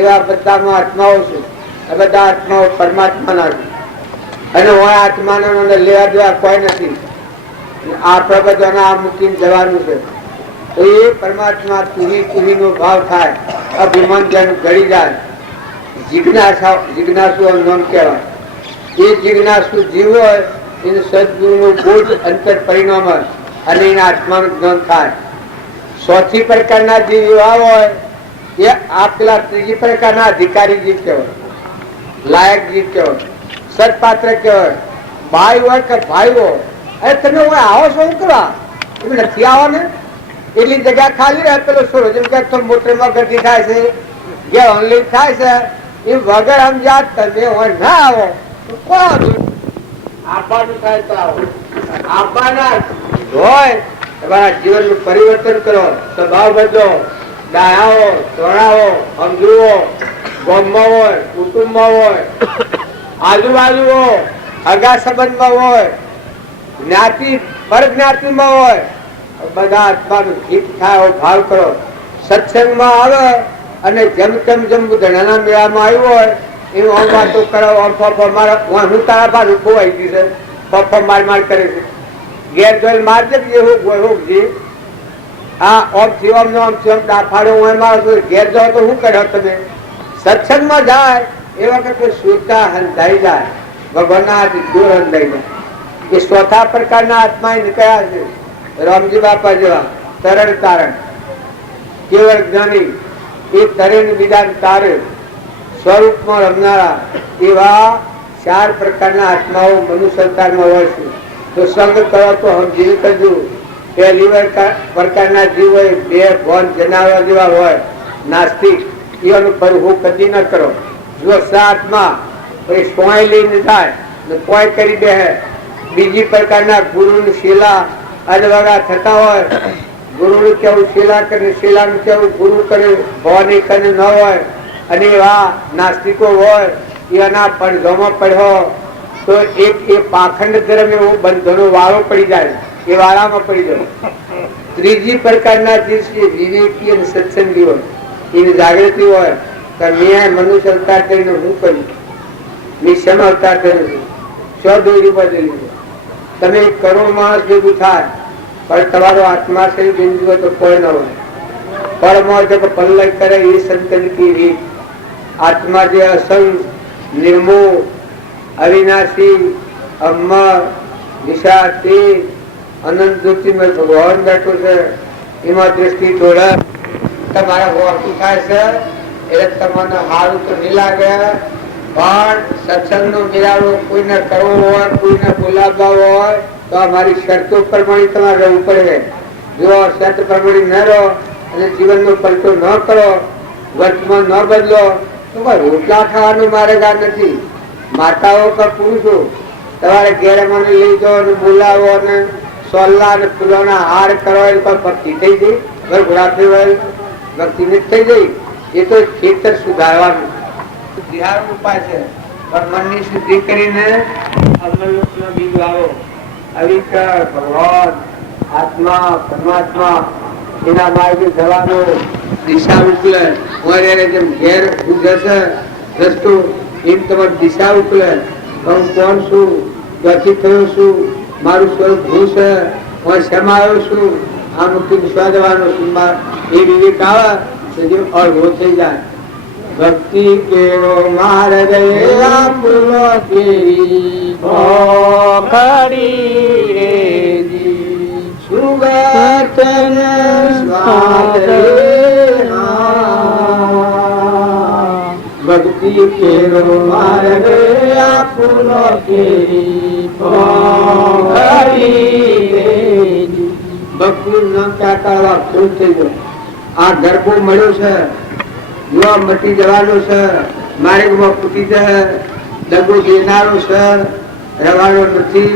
એવા બધામાં આત્માઓ છે. આ બધા આત્માઓ પરમાત્માના છે. અને હું આત્માનો લેવા દેવા કોઈ નથી. આપણા બધાના આ મૂકીને જવાનું છે. તો એ પરમાત્મા તુહી નો ભાવ થાય. અભિમાન જેનું ઘડી જાય. જિજ્ઞાસુ નામ કહેવાય. એ જિજ્ઞાસુ જીવ હોય એને સદગુરુનું બોધ અંતર પરિણામ અને એના આત્માનું જ્ઞાન થાય. ચોથી પ્રકારના જીવ એવા હોય એ આ પેલા ત્રીજી પ્રકારના અધિકારી જીવ કહેવાય, લાયક જીવ કહેવાય, સદપાત્ર કહેવાય. ભાઈ હોય કે ભાઈ હોય, અરે તમે હું આવો છો શું કરવા? તમે નથી આવો ને એટલી જગ્યા ખાલી રહે. પેલો છોડો જેમ કે મોટરમાં ગતિ થાય છે, જે ઓનલાઈન થાય છે એ વગર સમજ્યા તમે હોય ના આવો તો કોણ આપવાનું થાય તો આવો. આપવાના હોય તમારા જીવનનું પરિવર્તન કરો, સ્વભાવ બદલો, ડાયાઓ, તોડાવો, સમજવો, ગામમાં હોય, કુટુંબમાં હોય, આજુબાજુ હોય, અગા સંબંધમાં હોય, જ્ઞાતિ પર જ્ઞાતિમાં હોય, બધા આત્માનું હિત થાય એવો ભાવ કરો. સત્સંગમાં આવે અને જેમ તેમ ધણાના મેળામાં આવ્યું હોય એવું આમ વાતો કરાવો. આમ ફફો મારા હું તારા બાજુ ખોવાઈ ગઈ છે, ફફો માર કરે છે. ઘેર જોઈ મારજે જે હા ઓમ થી આમ નો આમ થી આમ ડાફાડો હું મારો ઘેર જાઓ તો શું કર્યો તમે? સત્સંગમાં જાય એ વખતે સુરતા હંધાઈ જાય, ભગવાનના હાથ દૂર હંધાઈ જાય. એ ચોથા પ્રકારના આત્મા નીકળ્યા છે. રામજી બાપા જેવા તરણ તારણ કેવળ જ્ઞાની, એ તરે બીજા તારે સ્વરૂપમાં રમનારા એવા ચાર પ્રકારના આત્માઓ મનુષ્ય અવતારમાં હોય છે. તો સંગ કરો તો સમજી કરજો. પહેલી પ્રકારના જીવ હોય બે ભોન જનાવર જેવા હોય નાસ્તિક, એનું પરવું કદી ન કરો. જો આત્મા પછી સોય લઈને જાય ને કોઈ કરી દે. બીજી પ્રકારના ગુરુની શીલા અજવાગા થતા હોય. ગુરુનું કેવું શીલા કરે, શીલાનું કેવું ગુરુ કરે, ભવાની કરે ન હોય. અને એવા નાસ્તિકો હોય એના પડઘોમાં પડ્યો તો એક એ પાખંડ ધર્મ એવો બંધનો વાળો પડી જાય, એ વાળામાં પડી જાય. ત્રીજી પ્રકારના જીવ છે વિવેકી અને સત્સંગી હોય. એની જાગૃતિ હોય કે મેં મનુષ્ય અવતાર કરીને હું કર્યું, મેં શેનો અવતાર કર્યો છું, શો દોરી બદલી છે. તમે 1 કરોડ માણસ ભેગું થાય પણ તમારો આત્મા છે બિંદુ હોય તો કોઈ ન હોય. પળમાં જો પલ્લય કરે એ સંતન કી રીત. આત્મા જે અસંગ, નિર્મોહ, અવિનાશી, અમર, નિશાતી, અનંત જ્યોતિમય ભગવાન બેઠો છે, એમાં દ્રષ્ટિ દોડે તમારા વર્તું થાય છે. એટલે તમને સારું તો નહીં લાગે, પણ સત્સંગનો મેળાવો કોઈને કરવો હોય, કોઈને બોલાવવા હોય તો અમારી શરતો પ્રમાણે તમારે રહેવું પડે. જો શરત પ્રમાણે ન રહો અને જીવનનો પલટો ન કરો, વર્તમાન ન બદલો તો રોટલા ખાવાનું મારે ગાર નથી. માતાઓ કે પુરુષો તમારે ઘેરે મને લઈ જાઓ અને બોલાવો અને સોલ્લા અને ફૂલોના હાર કરો એ ભક્તિ થઈ ગઈ. ઘોડાથી ભક્તિ ની થઈ ગઈ. એ તો ખેતર સુધારવાનું બિહારનો ઉપાય છે. પણ મનની શુદ્ધિ કરીને અમલનો બીજ વાવો. અવિકળ ભગવાન આત્મા પરમાત્મા એના માર્ગે જવાનો દિશા ઉકલે. જેમ ઘેર જશે રસ્તો એમ તમારી દિશા ઉકલે. હું કોણ છું, ત્યાંથી થયો છું, મારું સ્વરૂપ હું છે, હું સમાયો છું, આનું તું સ્વાદવાનું છું, એ વિવેક આવે તો જે અળગો થઈ જાય. ભક્તિ કેવો માર્ગ આપનો કેવી ખડી રે સુગતન સ્વાદ રે હા. ભક્તિ કેવો માર્ગ આપનો કેવી ખડી રે. ભક્તિનું નામ ચાટાવા ખૂબ થઈ ગયો. આ ગરબો મળ્યો છે, યુવા મટી જવાનો છે, માર્ગમાં ફૂટી જશે, દગો દેનારો છે, રવાનો નથી.